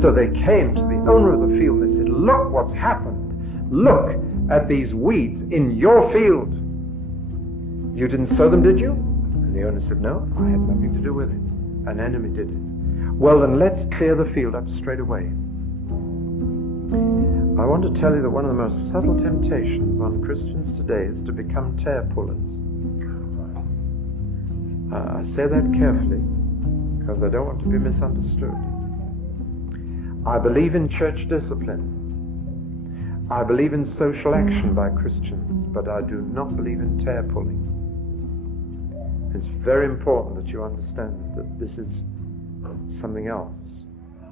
So they came to the owner of the field and they said, look what's happened. Look at these weeds in your field. You didn't sow them, did you? And the owner said, no, I had nothing to do with it. An enemy did it. Well, then let's clear the field up straight away. I want to tell you that one of the most subtle temptations on Christians today is to become tear pullers. I say that carefully because I don't want to be misunderstood. I believe in church discipline. I believe in social action by Christians, but I do not believe in tear pulling. It's very important that you understand that this is something else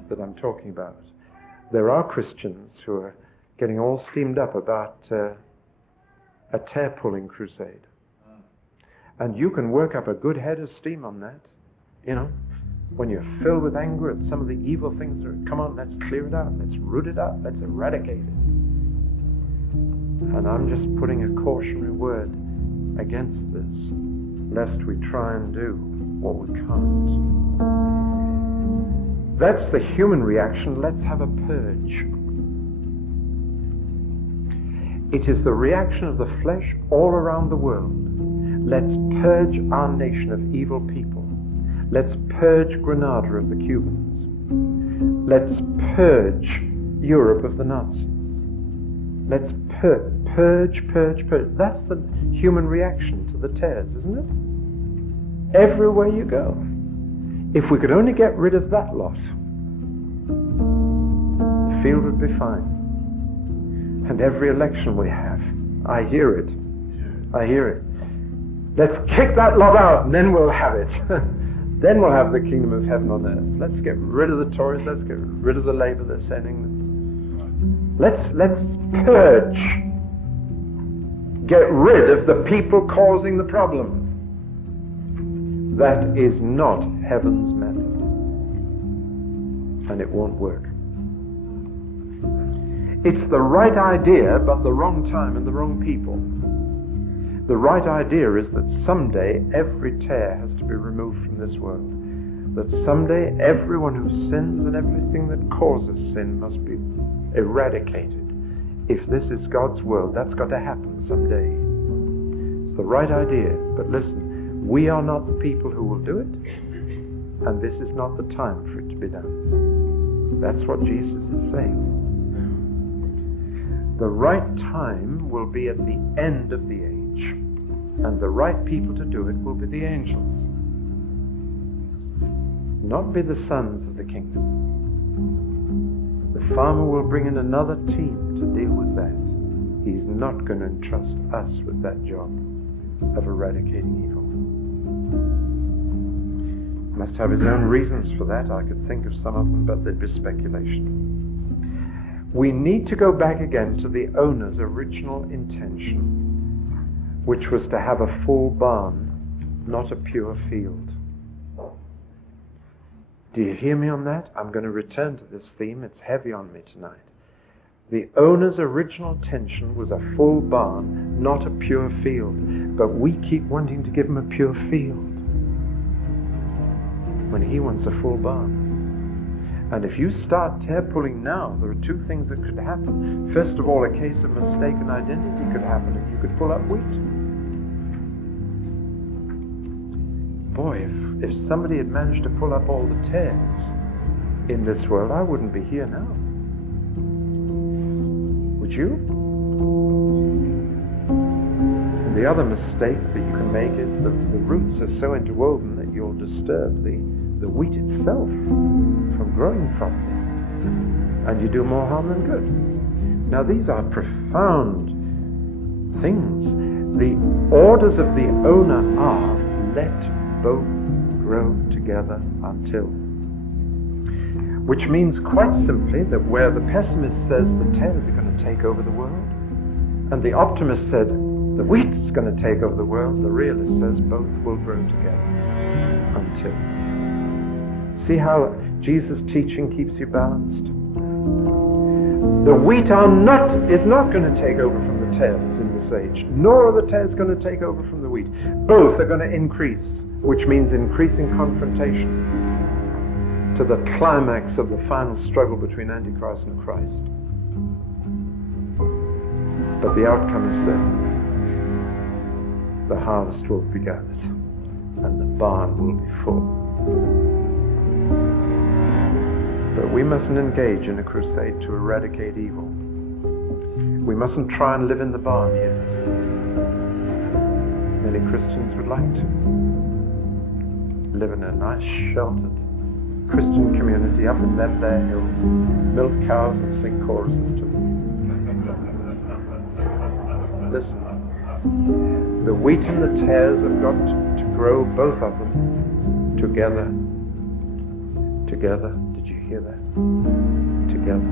that I'm talking about. There are Christians who are getting all steamed up about a tear pulling crusade. And you can work up a good head of steam on that. You know, when you're filled with anger at some of the evil things that are, come on, let's clear it out, let's root it out, let's eradicate it. And I'm just putting a cautionary word against this, lest we try and do what we can't. That's the human reaction. Let's have a purge. It is the reaction of the flesh all around the world. Let's purge our nation of evil people. Let's purge Grenada of the Cubans. Let's purge Europe of the Nazis. Let's purge. That's the human reaction to the tares, isn't it? Everywhere you go. If we could only get rid of that lot, the field would be fine. And every election we have, I hear it. I hear it. Let's kick that lot out and then we'll have it. Then we'll have the kingdom of heaven on earth. Let's get rid of the Tories. Let's get rid of the Labour they're sending them. Let's purge. Get rid of the people causing the problem. That is not heaven's method. And it won't work. It's the right idea, but the wrong time and the wrong people. The right idea is that someday every tear has to be removed from this world. That someday everyone who sins and everything that causes sin must be eradicated. If this is God's world, that's got to happen someday. It's the right idea, but listen, we are not the people who will do it, and this is not the time for it to be done. That's what Jesus is saying. The right time will be at the end of the age, and the right people to do it will be the angels, not be the sons of the kingdom. The farmer will bring in another team to deal with that. He's not going to entrust us with that job of eradicating evil. Must have his own reasons for that. I could think of some of them, but they'd be speculation. We need to go back again to the owner's original intention, which was to have a full barn, not a pure field. Do you hear me on that? I'm going to return to this theme. It's heavy on me tonight. The owner's original intention was a full barn, not a pure field. But we keep wanting to give him a pure field when he wants a full barn. And if you start tear pulling now, there are two things that could happen. First of all, a case of mistaken identity could happen and you could pull up wheat. Boy, if somebody had managed to pull up all the tares in this world, I wouldn't be here now. Would you? And the other mistake that you can make is that the roots are so interwoven that you'll disturb the wheat itself from growing properly. And you do more harm than good. Now these are profound things. The orders of the owner are, let both grow together until. Which means quite simply that where the pessimist says the tares are going to take over the world, and the optimist said the wheat's going to take over the world, the realist says both will grow together until. See how Jesus' teaching keeps you balanced? The wheat is not going to take over from the tares in this age, nor are the tares going to take over from the wheat. Both are going to increase, which means increasing confrontation to the climax of the final struggle between Antichrist and Christ. But the outcome is certain. The harvest will be gathered, and the barn will be full. But we mustn't engage in a crusade to eradicate evil. We mustn't try and live in the barn yet. Many Christians would like to live in a nice, sheltered Christian community up in them there hills, milk cows and sing choruses to them. Listen, the wheat and the tares have got to grow, both of them, together. Together. Did you hear that? Together.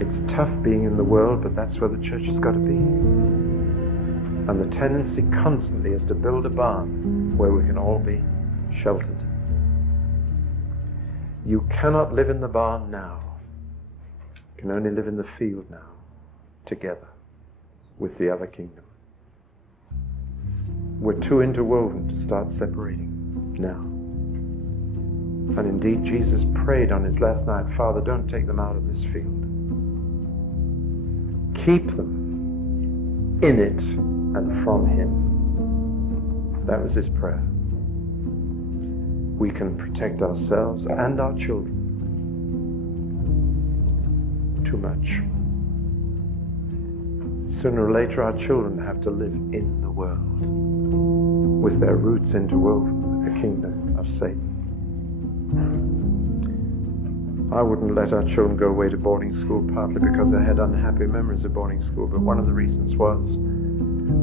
It's tough being in the world, but that's where the church has got to be. And the tendency constantly is to build a barn where we can all be sheltered. You cannot live in the barn now. You can only live in the field now, together with the other kingdom. We're too interwoven to start separating now. And indeed, Jesus prayed on his last night, Father, don't take them out of this field. Keep them in it and from him. That was his prayer. We can protect ourselves and our children. Too much. Sooner or later our children have to live in the world with their roots interwoven with the kingdom of Satan. I wouldn't let our children go away to boarding school, partly because they had unhappy memories of boarding school, but one of the reasons was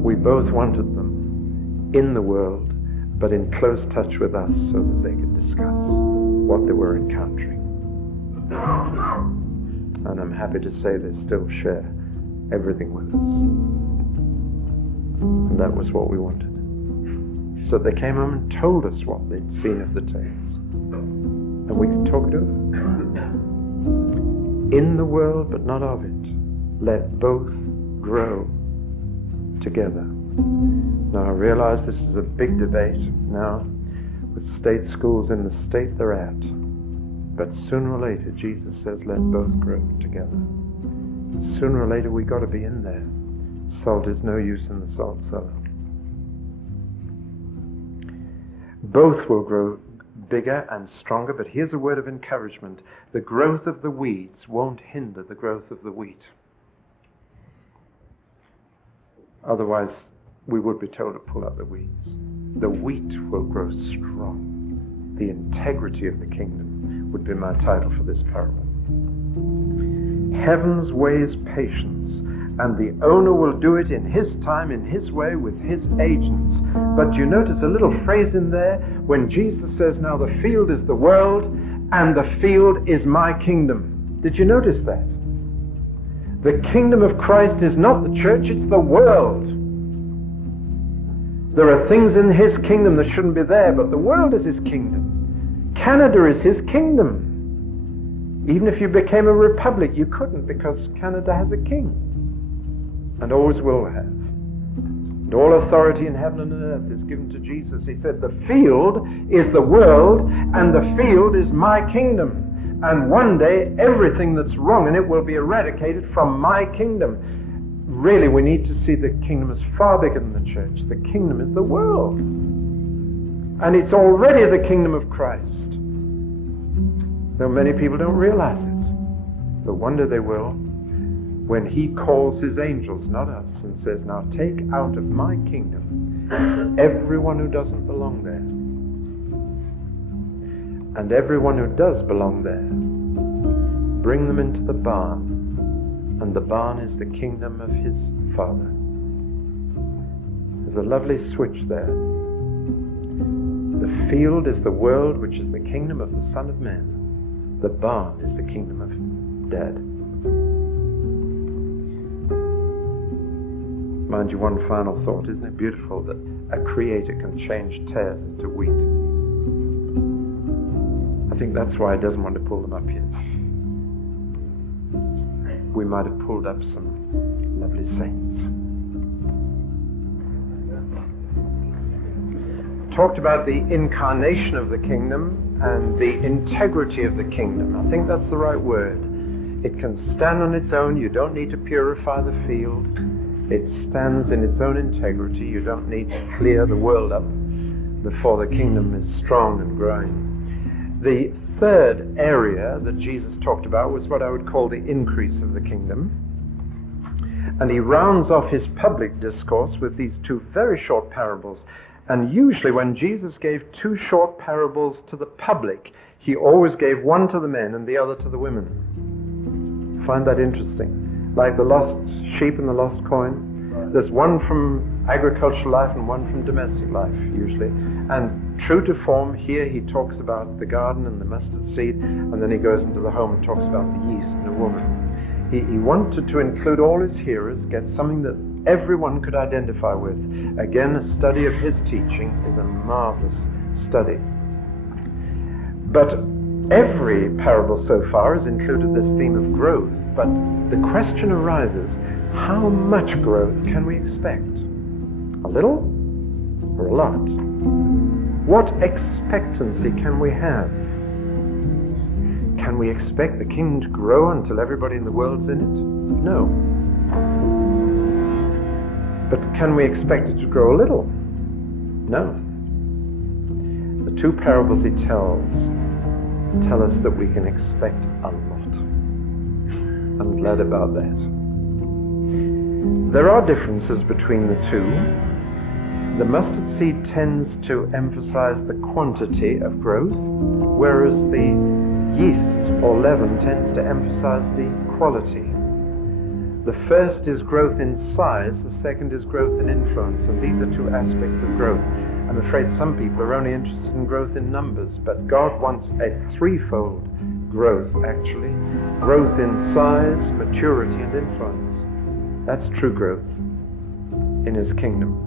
we both wanted them in the world, but in close touch with us so that they could discuss what they were encountering. And I'm happy to say they still share everything with us. And that was what we wanted. So they came home and told us what they'd seen of the tales. And we could talk it over. In the world, but not of it. Let both grow together. Now I realize this is a big debate now with state schools in the state they're at. But sooner or later, Jesus says, let both grow together. Sooner or later, we've got to be in there. Salt is no use in the salt cellar. Both will grow bigger and stronger, but here's a word of encouragement. The growth of the weeds won't hinder the growth of the wheat. Otherwise, we would be told to pull out the weeds. The wheat will grow strong. The integrity of the kingdom would be my title for this parable. Heaven's way is patience, and the owner will do it in his time, in his way, with his agents. But you notice a little phrase in there when Jesus says, now the field is the world, and the field is my kingdom. Did you notice that? The kingdom of Christ is not the church, it's the world. There are things in his kingdom that shouldn't be there, but the world is his kingdom. Canada is his kingdom. Even if you became a republic, you couldn't, because Canada has a king, and always will have. And all authority in heaven and on earth is given to Jesus. He said, the field is the world, and the field is my kingdom. And one day, everything that's wrong in it will be eradicated from my kingdom. Really, we need to see the kingdom as far bigger than the church. The kingdom is the world. And it's already the kingdom of Christ. Though many people don't realize it. But one day they will, when he calls his angels, not us, and says, now take out of my kingdom everyone who doesn't belong there. And everyone who does belong there, bring them into the barn. And the barn is the kingdom of his Father. There's a lovely switch there. The field is the world, which is the kingdom of the Son of Man. The barn is the kingdom of Dad. Mind you, one final thought. Isn't it beautiful that a creator can change tares into wheat? I think that's why he doesn't want to pull them up yet. We might have pulled up some lovely saints. Talked about the incarnation of the kingdom and the integrity of the kingdom. I think that's the right word. It can stand on its own. You don't need to purify the field. It stands in its own integrity. You don't need to clear the world up before the kingdom is strong and growing. The third area that Jesus talked about was what I would call the increase of the kingdom. And he rounds off his public discourse with these two very short parables. And usually when Jesus gave two short parables to the public, he always gave one to the men and the other to the women. Find that interesting. Like the lost sheep and the lost coin. There's one from agricultural life and one from domestic life, usually. And true to form, here he talks about the garden and the mustard seed, and then he goes into the home and talks about the yeast and the woman. He wanted to include all his hearers, get something that everyone could identify with. Again, a study of his teaching is a marvelous study. But every parable so far has included this theme of growth. But the question arises, how much growth can we expect? A little or a lot? What expectancy can we have? Can we expect the kingdom to grow until everybody in the world's in it? No. But can we expect it to grow a little? No. The two parables he tells tell us that we can expect a lot. I'm glad about that. There are differences between the two. The mustard seed tends to emphasize the quantity of growth, whereas the yeast or leaven tends to emphasize the quality. The first is growth in size, the second is growth in influence, and these are two aspects of growth. I'm afraid some people are only interested in growth in numbers, but God wants a threefold growth, actually. Growth in size, maturity, and influence. That's true growth in his kingdom.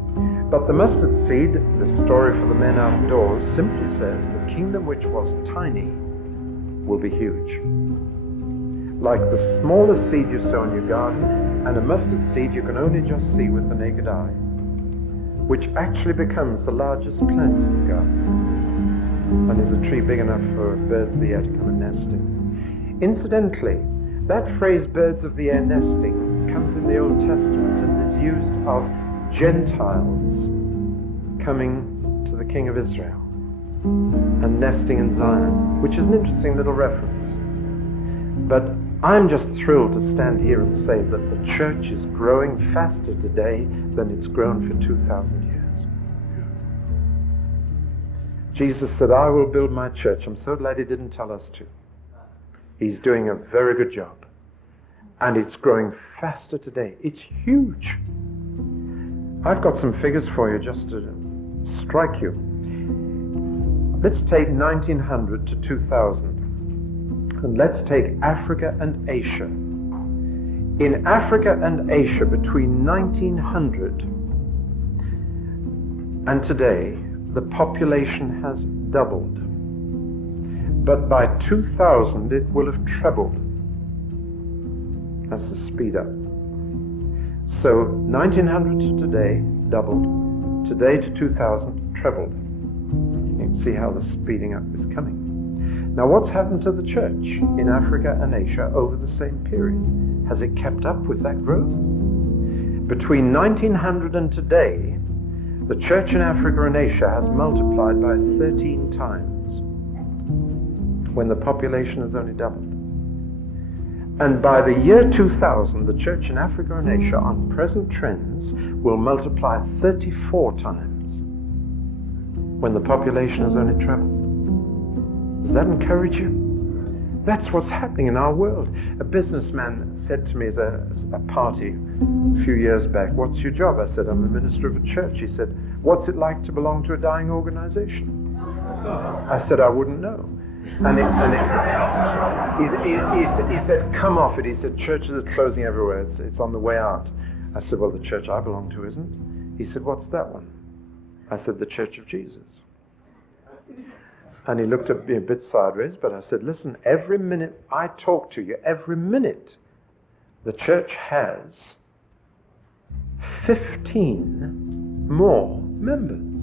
But the mustard seed, the story for the men outdoors, simply says the kingdom which was tiny will be huge. Like the smallest seed you sow in your garden, and a mustard seed you can only just see with the naked eye, which actually becomes the largest plant in the garden, and is a tree big enough for birds of the air to come and nest in. Incidentally, that phrase, birds of the air nesting, comes in the Old Testament and is used of Gentiles coming to the King of Israel and nesting in Zion, which is an interesting little reference. But I'm just thrilled to stand here and say that the church is growing faster today than it's grown for 2,000 years. Jesus said, I will build my church. I'm so glad he didn't tell us to. He's doing a very good job. And it's growing faster today. It's huge. I've got some figures for you just to strike you. Let's take 1900 to 2000. And let's take Africa and Asia. In Africa and Asia, between 1900 and today, the population has doubled. But by 2000, it will have trebled. That's the speed up. So 1900 to today, doubled. Today to 2000, trebled. You can see how the speeding up is coming. Now, what's happened to the church in Africa and Asia over the same period? Has it kept up with that growth? Between 1900 and today, the church in Africa and Asia has multiplied by 13 times, when the population has only doubled. And by the year 2000, the church in Africa and Asia, on present trends, will multiply 34 times, when the population has only trebled. Does that encourage you? That's what's happening in our world. A businessman said to me at a party a few years back, what's your job? I said, I'm the minister of a church. He said, what's it like to belong to a dying organization? I said, I wouldn't know. He said, come off it. He said, churches are closing everywhere. It's on the way out. I said, well, the church I belong to isn't. He said, what's that one? I said, the Church of Jesus. And he looked at me a bit sideways, but I said, listen, every minute I talk to you, every minute, the church has 15 more members,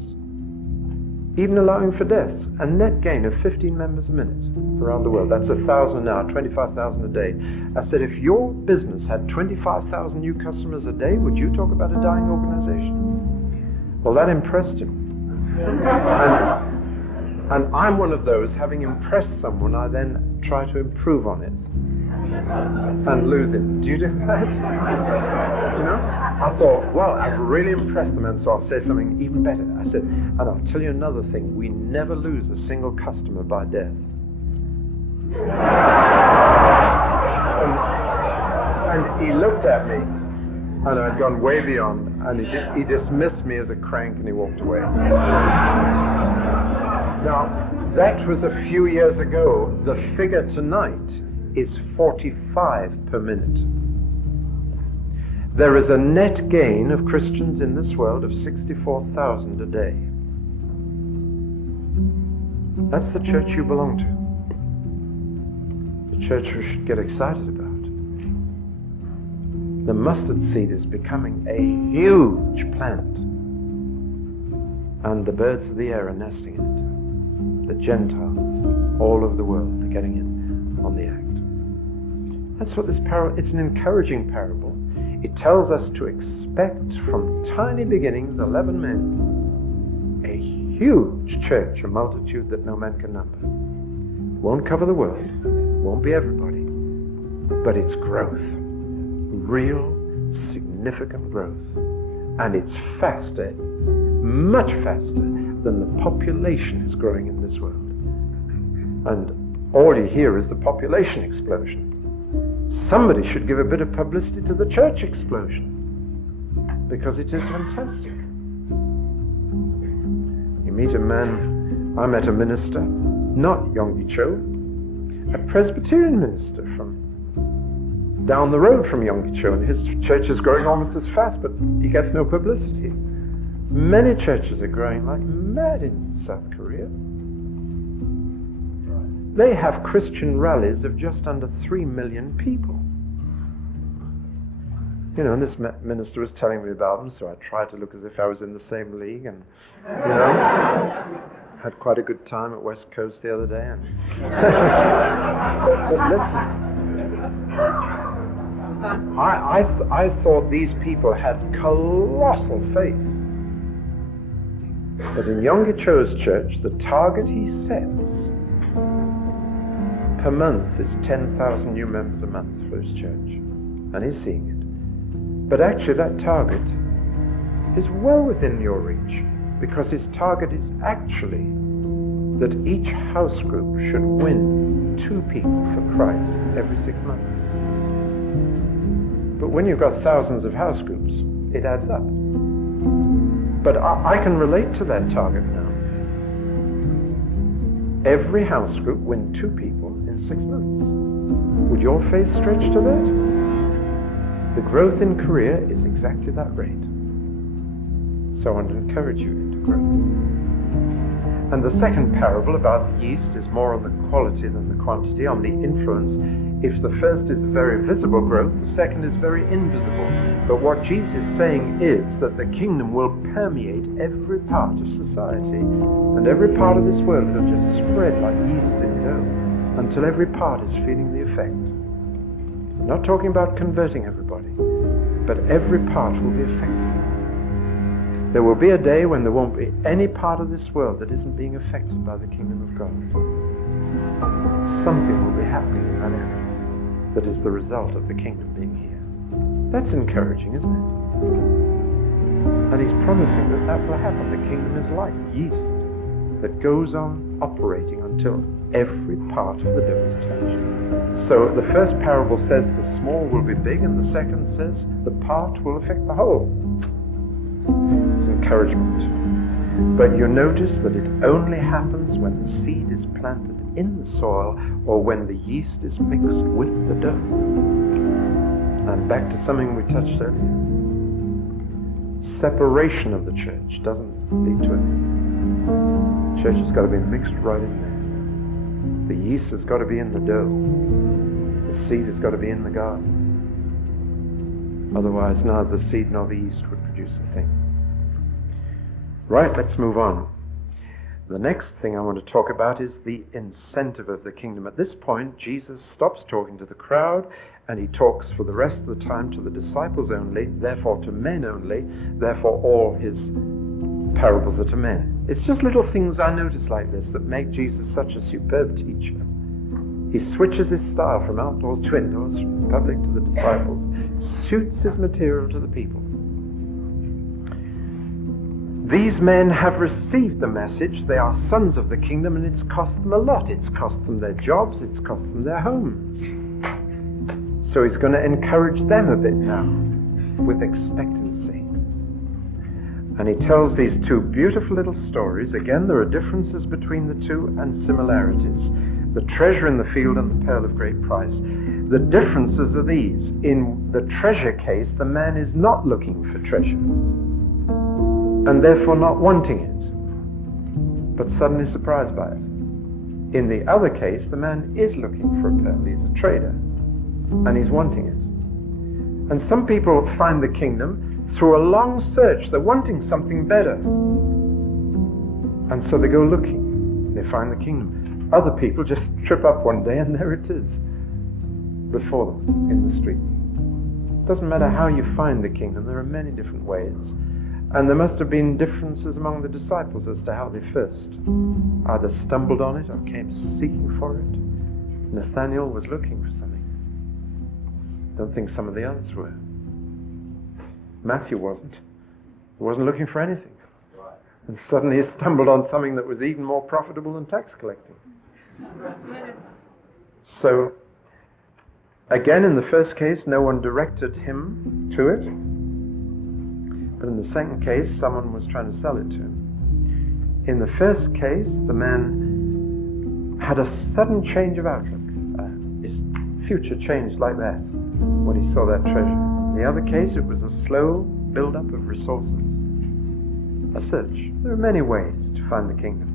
even allowing for deaths. A net gain of 15 members a minute around the world. That's 1,000 an hour, 25,000 a day. I said, if your business had 25,000 new customers a day, would you talk about a dying organization? Well, that impressed him. And I'm one of those, having impressed someone, I then try to improve on it and lose it. Do you do that? You know? I thought, well, I've really impressed them, and so I'll say something even better. I said, and I'll tell you another thing, we never lose a single customer by death. And he looked at me, and I'd gone way beyond, and he dismissed me as a crank, and he walked away. Now, that was a few years ago. The figure tonight is 45 per minute. There is a net gain of Christians in this world of 64,000 a day. That's the church you belong to. The church we should get excited about. The mustard seed is becoming a huge plant, and the birds of the air are nesting in it. The Gentiles all over the world are getting in on the act. That's what this parable, it's an encouraging parable. It tells us to expect from tiny beginnings, 11 men, a huge church, a multitude that no man can number. Won't cover the world, won't be everybody, but it's growth. Real, significant growth. And it's faster, much faster than the population is growing in this world. And all you hear is the population explosion. Somebody should give a bit of publicity to the church explosion, because it is fantastic. You meet a man, I met a minister, not Yonggi Cho, a Presbyterian minister from down the road from Yonggi Cho, and his church is growing almost as fast, but he gets no publicity. Many churches are growing like mad in South Korea. They have Christian rallies of just under 3 million people. You know, and this minister was telling me about them, so I tried to look as if I was in the same league, and, you know, had quite a good time at West Coast the other day. And but listen, I thought these people had colossal faith. But in Yonggi Cho's church, the target he sets per month is 10,000 new members a month for his church. And he's seeing it. But actually that target is well within your reach, because his target is actually that each house group should win 2 people for Christ every 6 months. But when you've got thousands of house groups, it adds up. But I can relate to that target now. Every house group win 2 people in 6 months. Would your faith stretch to that? The growth in Korea is exactly that rate. So I want to encourage you into growth. And the second parable about the yeast is more on the quality than the quantity, on the influence. If the first is very visible growth, the second is very invisible. But what Jesus is saying is that the kingdom will permeate every part of society, and every part of this world will just spread like yeast in dough until every part is feeling the effect. I'm not talking about converting everybody, but every part will be affected. There will be a day when there won't be any part of this world that isn't being affected by the kingdom of God. Something will be happening in that area that is the result of the kingdom being here. That's encouraging, isn't it? And he's promising that that will happen. The kingdom is like yeast that goes on operating until every part of the dough is touched. So the first parable says the small will be big, and the second says the part will affect the whole. It's encouragement. But you notice that it only happens when the seed is planted in the soil, or when the yeast is mixed with the dough. And back to something we touched earlier. Separation of the church doesn't lead to anything. The church has got to be mixed right in there. The yeast has got to be in the dough. The seed has got to be in the garden. Otherwise, neither the seed nor the yeast would produce a thing. Right, let's move on. The next thing I want to talk about is the incentive of the kingdom. At this point, Jesus stops talking to the crowd, and he talks for the rest of the time to the disciples only, therefore to men only, therefore all his parables are to men. It's just little things I notice like this that make Jesus such a superb teacher. He switches his style from outdoors to indoors, from the public to the disciples, suits his material to the people. These men have received the message. They are sons of the kingdom, and it's cost them a lot. It's cost them their jobs. It's cost them their homes. So he's going to encourage them a bit now with expectancy. And he tells these two beautiful little stories. Again, there are differences between the two and similarities. The treasure in the field and the pearl of great price. The differences are these. In the treasure case, the man is not looking for treasure, and therefore not wanting it, but suddenly surprised by it. In the other case, the man is looking for a pearl. He's a trader, and he's wanting it. And some people find the kingdom through a long search. They're wanting something better, and so they go looking. They find the kingdom. Other people just trip up one day, and there it is before them in the street. It doesn't matter how you find the kingdom. There are many different ways. And there must have been differences among the disciples as to how they first either stumbled on it or came seeking for it. Nathanael was looking for something. Don't think some of the others were. Mathew wasn't. He wasn't looking for anything. And suddenly he stumbled on something that was even more profitable than tax collecting. So, again, in the first case, no one directed him to it. But in the second case, someone was trying to sell it to him. In the first case, the man had a sudden change of outlook. His future changed like that when he saw that treasure. In the other case, it was a slow build-up of resources. A search. There are many ways to find the kingdom.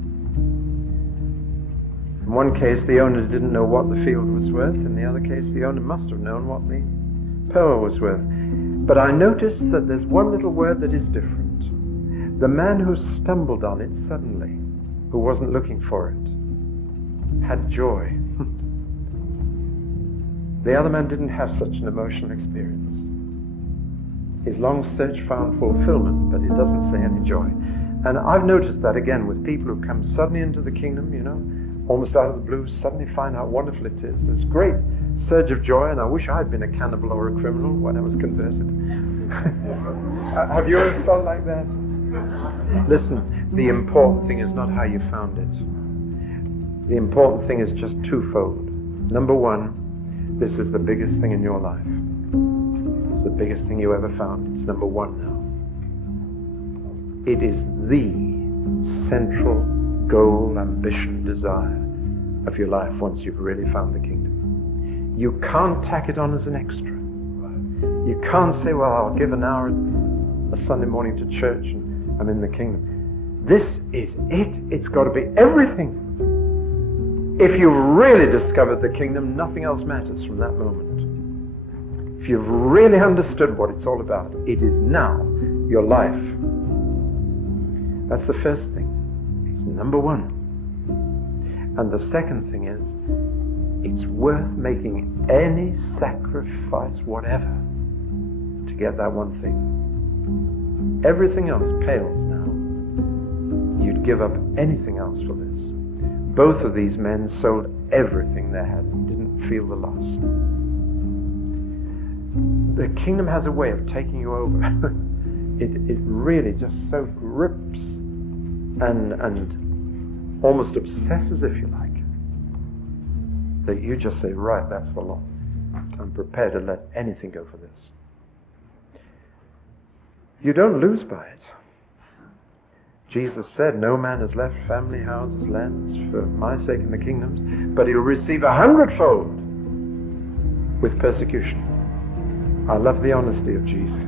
In one case, the owner didn't know what the field was worth. In the other case, the owner must have known what the pearl was worth. But I noticed that there's one little word that is different. The man who stumbled on it suddenly, who wasn't looking for it, had joy. The other man didn't have such an emotional experience. His long search found fulfillment, but it doesn't say any joy. And I've noticed that again with people who come suddenly into the kingdom, almost out of the blue, suddenly find how wonderful it is. There's great surge of joy, and I wish I'd been a cannibal or a criminal when I was converted. Have you ever felt like that? Listen, the important thing is not how you found it. The important thing is just twofold. Number one, this is the biggest thing in your life. It's the biggest thing you ever found. It's number one now. It is the central goal, ambition, desire of your life once you've really found the kingdom. You can't tack it on as an extra. You can't say, well, I'll give an hour a Sunday morning to church and I'm in the kingdom. This is it. It's got to be everything. If you've really discovered the kingdom, nothing else matters from that moment. If you've really understood what it's all about, it is now your life. That's the first thing. It's number one. And the second thing is, it's worth making any sacrifice whatever to get that one thing. Everything else pales now. You'd give up anything else for this. Both of these men sold everything they had and didn't feel the loss. The kingdom has a way of taking you over. It really just so grips and almost obsesses, if you like, that you just say, right, that's the lot. I'm prepared to let anything go for this. You don't lose by it. Jesus said, no man has left family, houses, lands for my sake in the kingdoms, but he'll receive 100-fold with persecution. I love the honesty of Jesus.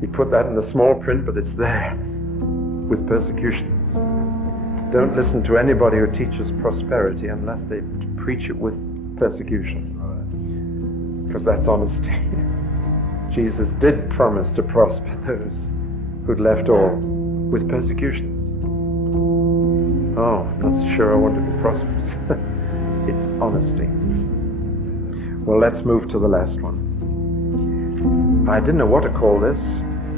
He put that in the small print, but it's there with persecutions. Don't listen to anybody who teaches prosperity unless they preach it with persecution, because that's honesty. Jesus did promise to prosper those who'd left all with persecutions. Oh, I'm not sure I want to be prosperous. It's honesty. Well, let's move to the last one. I didn't know what to call this,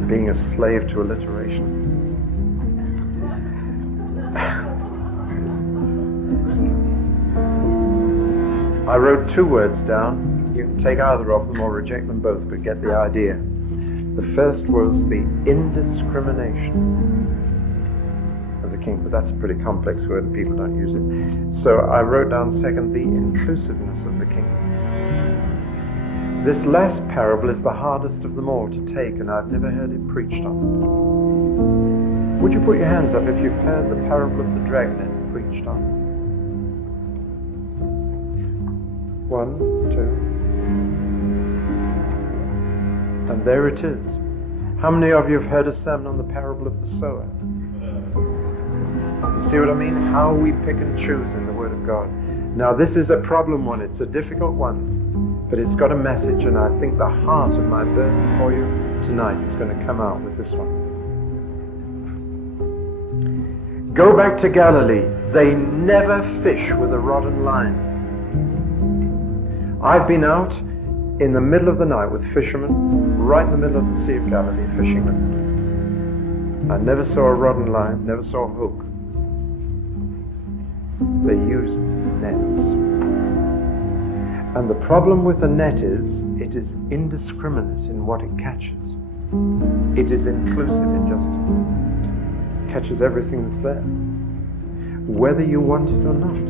being a slave to alliteration. I wrote 2 words down. You can take either of them or reject them both, but get the idea. The first was the indiscrimination of the king, but that's a pretty complex word and people don't use it. So I wrote down second, the inclusiveness of the king. This last parable is the hardest of them all to take, and I've never heard it preached on. Would you put your hands up if you've heard the parable of the dragnet preached on? 1, 2. And there it is. How many of you have heard a sermon on the parable of the sower? You see what I mean? How we pick and choose in the Word of God. Now this is a problem one. It's a difficult one. But it's got a message, and I think the heart of my burden for you tonight is going to come out with this one. Go back to Galilee. They never fish with a rod and line. I've been out in the middle of the night with fishermen, right in the middle of the Sea of Galilee, fishing them. I never saw a rod and line, never saw a hook. They used nets. And the problem with the net is, it is indiscriminate in what it catches. It is inclusive, it just catches everything that's there, whether you want it or not.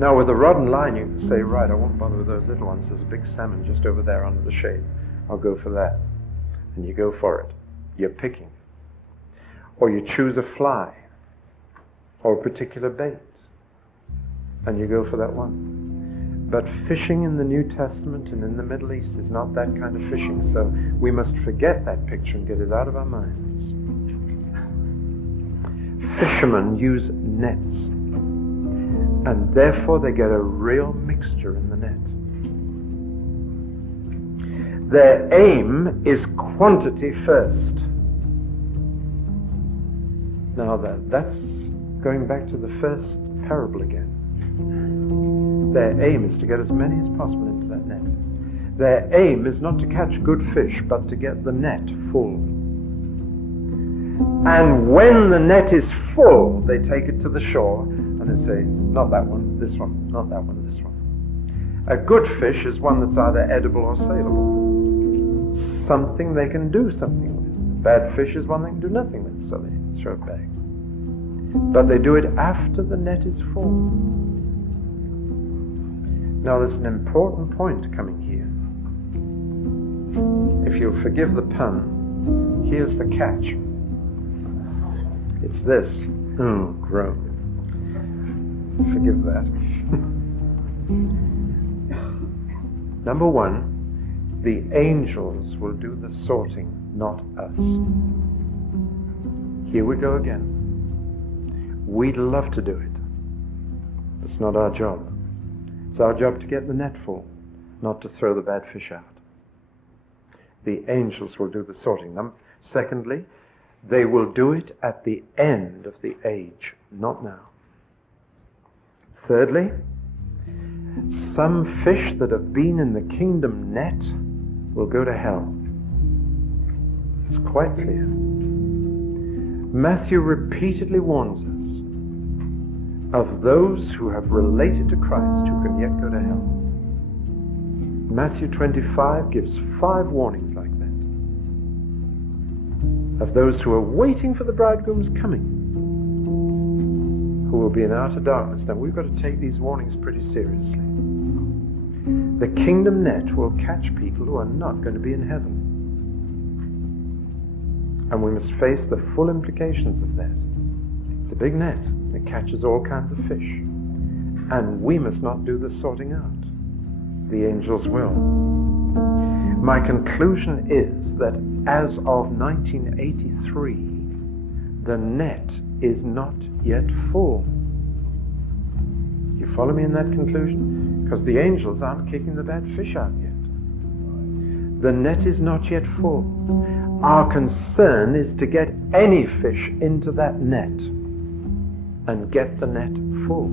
Now with a rod and line you can say, right, I won't bother with those little ones, there's a big salmon just over there under the shade, I'll go for that. And you go for it. You're picking. Or you choose a fly, or a particular bait, and you go for that one. But fishing in the New Testament and in the Middle East is not that kind of fishing, so we must forget that picture and get it out of our minds. Fishermen use nets, and therefore they get a real mixture in the net. Their aim is quantity first. Now that's going back to the first parable again. Their aim is to get as many as possible into that net. Their aim is not to catch good fish, but to get the net full. And when the net is full, they take it to the shore and they say, not that one, this one, not that one, this one. A good fish is one that's either edible or saleable. Something they can do something with. A bad fish is one they can do nothing with, so they throw it back. But they do it after the net is full. Now there's an important point coming here. If you'll forgive the pun, here's the catch. It's this. Oh, groan. Forgive that. Number 1, the angels will do the sorting, not us. Here we go again. We'd love to do it. It's not our job. It's our job to get the net full, not to throw the bad fish out. The angels will do the sorting. Secondly, they will do it at the end of the age, not now. Thirdly, some fish that have been in the kingdom net will go to hell. It's quite clear. Mathew repeatedly warns us of those who have related to Christ who can yet go to hell. Matthew 25 gives 5 warnings like that. Of those who are waiting for the bridegroom's coming, who will be in outer darkness. Now we've got to take these warnings pretty seriously. The kingdom net will catch people who are not going to be in heaven. And we must face the full implications of that. It's a big net. It catches all kinds of fish. And we must not do the sorting out. The angels will. My conclusion is that as of 1983, the net is not yet full. You follow me in that conclusion? Because the angels aren't kicking the bad fish out yet. The net is not yet full. Our concern is to get any fish into that net and get the net full.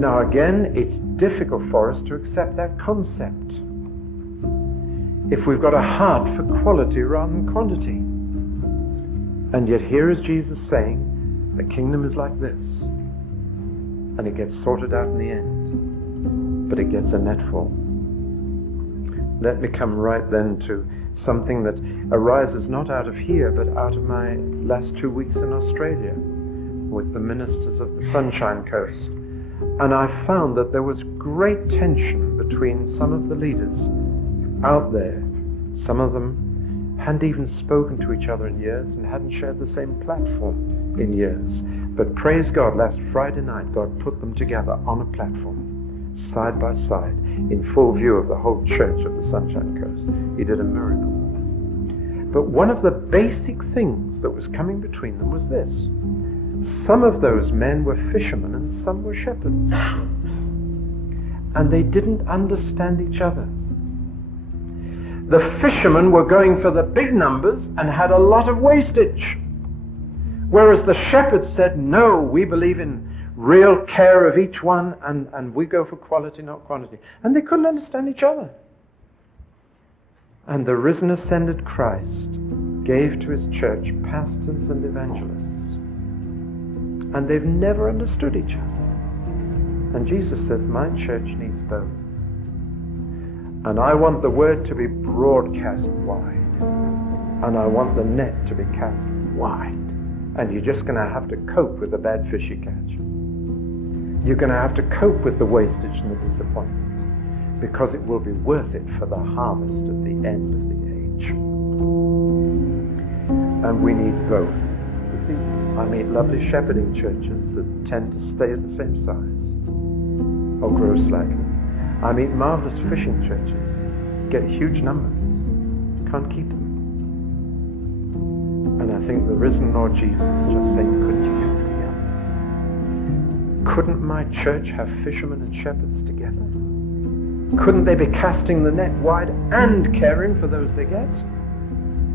Now again, it's difficult for us to accept that concept if we've got a heart for quality rather than quantity. And yet here is Jesus saying, the kingdom is like this. and it gets sorted out in the end, but it gets a netful. Let me come right then to something that arises not out of here, but out of my last 2 weeks in Australia with the ministers of the Sunshine Coast. And I found that there was great tension between some of the leaders out there. Some of them hadn't even spoken to each other in years and hadn't shared the same platform in years. But praise God, last Friday night, God put them together on a platform, side by side, in full view of the whole church of the Sunshine Coast. He did a miracle. But one of the basic things that was coming between them was this. Some of those men were fishermen and some were shepherds. And they didn't understand each other. The fishermen were going for the big numbers and had a lot of wastage. Whereas the shepherds said, no, we believe in real care of each one and we go for quality, not quantity. And they couldn't understand each other. And the risen, ascended Christ gave to his church pastors and evangelists. And they've never understood each other. And Jesus says, my church needs both. And I want the word to be broadcast wide. And I want the net to be cast wide. And you're just going to have to cope with the bad fish you catch. You're going to have to cope with the wastage and the disappointment. Because it will be worth it for the harvest at the end of the age. And we need both. You see, I meet lovely shepherding churches that tend to stay at the same size or grow slightly. I meet marvelous fishing churches, get huge numbers, can't keep them. And I think the risen Lord Jesus is just saying, couldn't you get it together? Couldn't my church have fishermen and shepherds together? Couldn't they be casting the net wide and caring for those they get?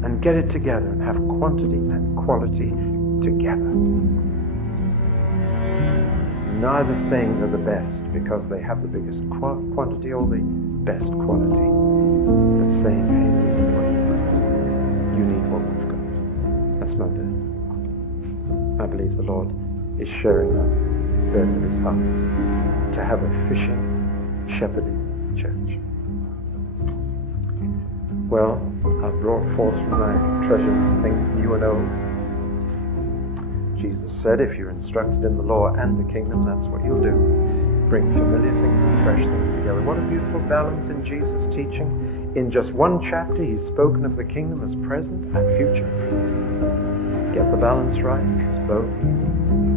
And get it together and have quantity and quality together. Neither saying they're the best because they have the biggest quantity or the best quality, but saying, hey, this is what you've got. You need what we've got. That's my burden. I believe the Lord is sharing that burden of his heart to have a fishing, shepherding church. Well, I've brought forth from my treasures things new and old. Jesus said, if you're instructed in the law and the kingdom, that's what you'll do. Bring familiar things and fresh things together. What a beautiful balance in Jesus' teaching. In just one chapter, he's spoken of the kingdom as present and future. Get the balance right. It's both.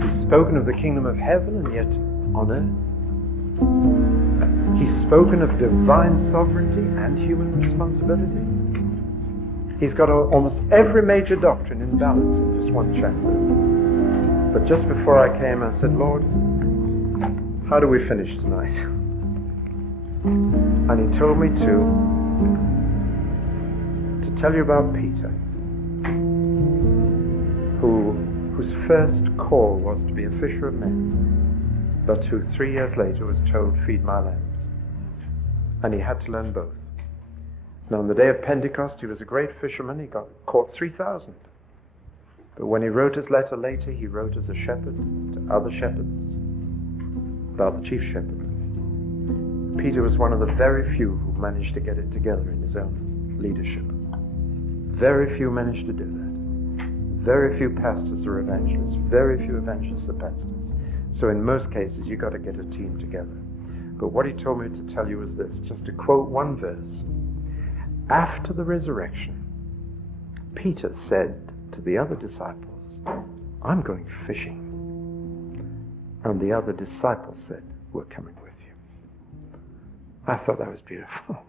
He's spoken of the kingdom of heaven and yet on earth. He's spoken of divine sovereignty and human responsibility. He's got almost every major doctrine in balance in just one chapter. But just before I came, I said, Lord, how do we finish tonight? And he told me to tell you about Peter, whose first call was to be a fisher of men, but who 3 years later was told, feed my lambs. And he had to learn both. Now, on the day of Pentecost, he was a great fisherman. He caught 3,000. But when he wrote his letter later, he wrote as a shepherd to other shepherds about the chief shepherd. Peter was one of the very few who managed to get it together in his own leadership. Very few managed to do that. Very few pastors are evangelists. Very few evangelists are pastors. So in most cases, you've got to get a team together. But what he told me to tell you was this, just to quote one verse. After the resurrection, Peter said to the other disciples, I'm going fishing. And the other disciples said, we're coming with you. I thought that was beautiful.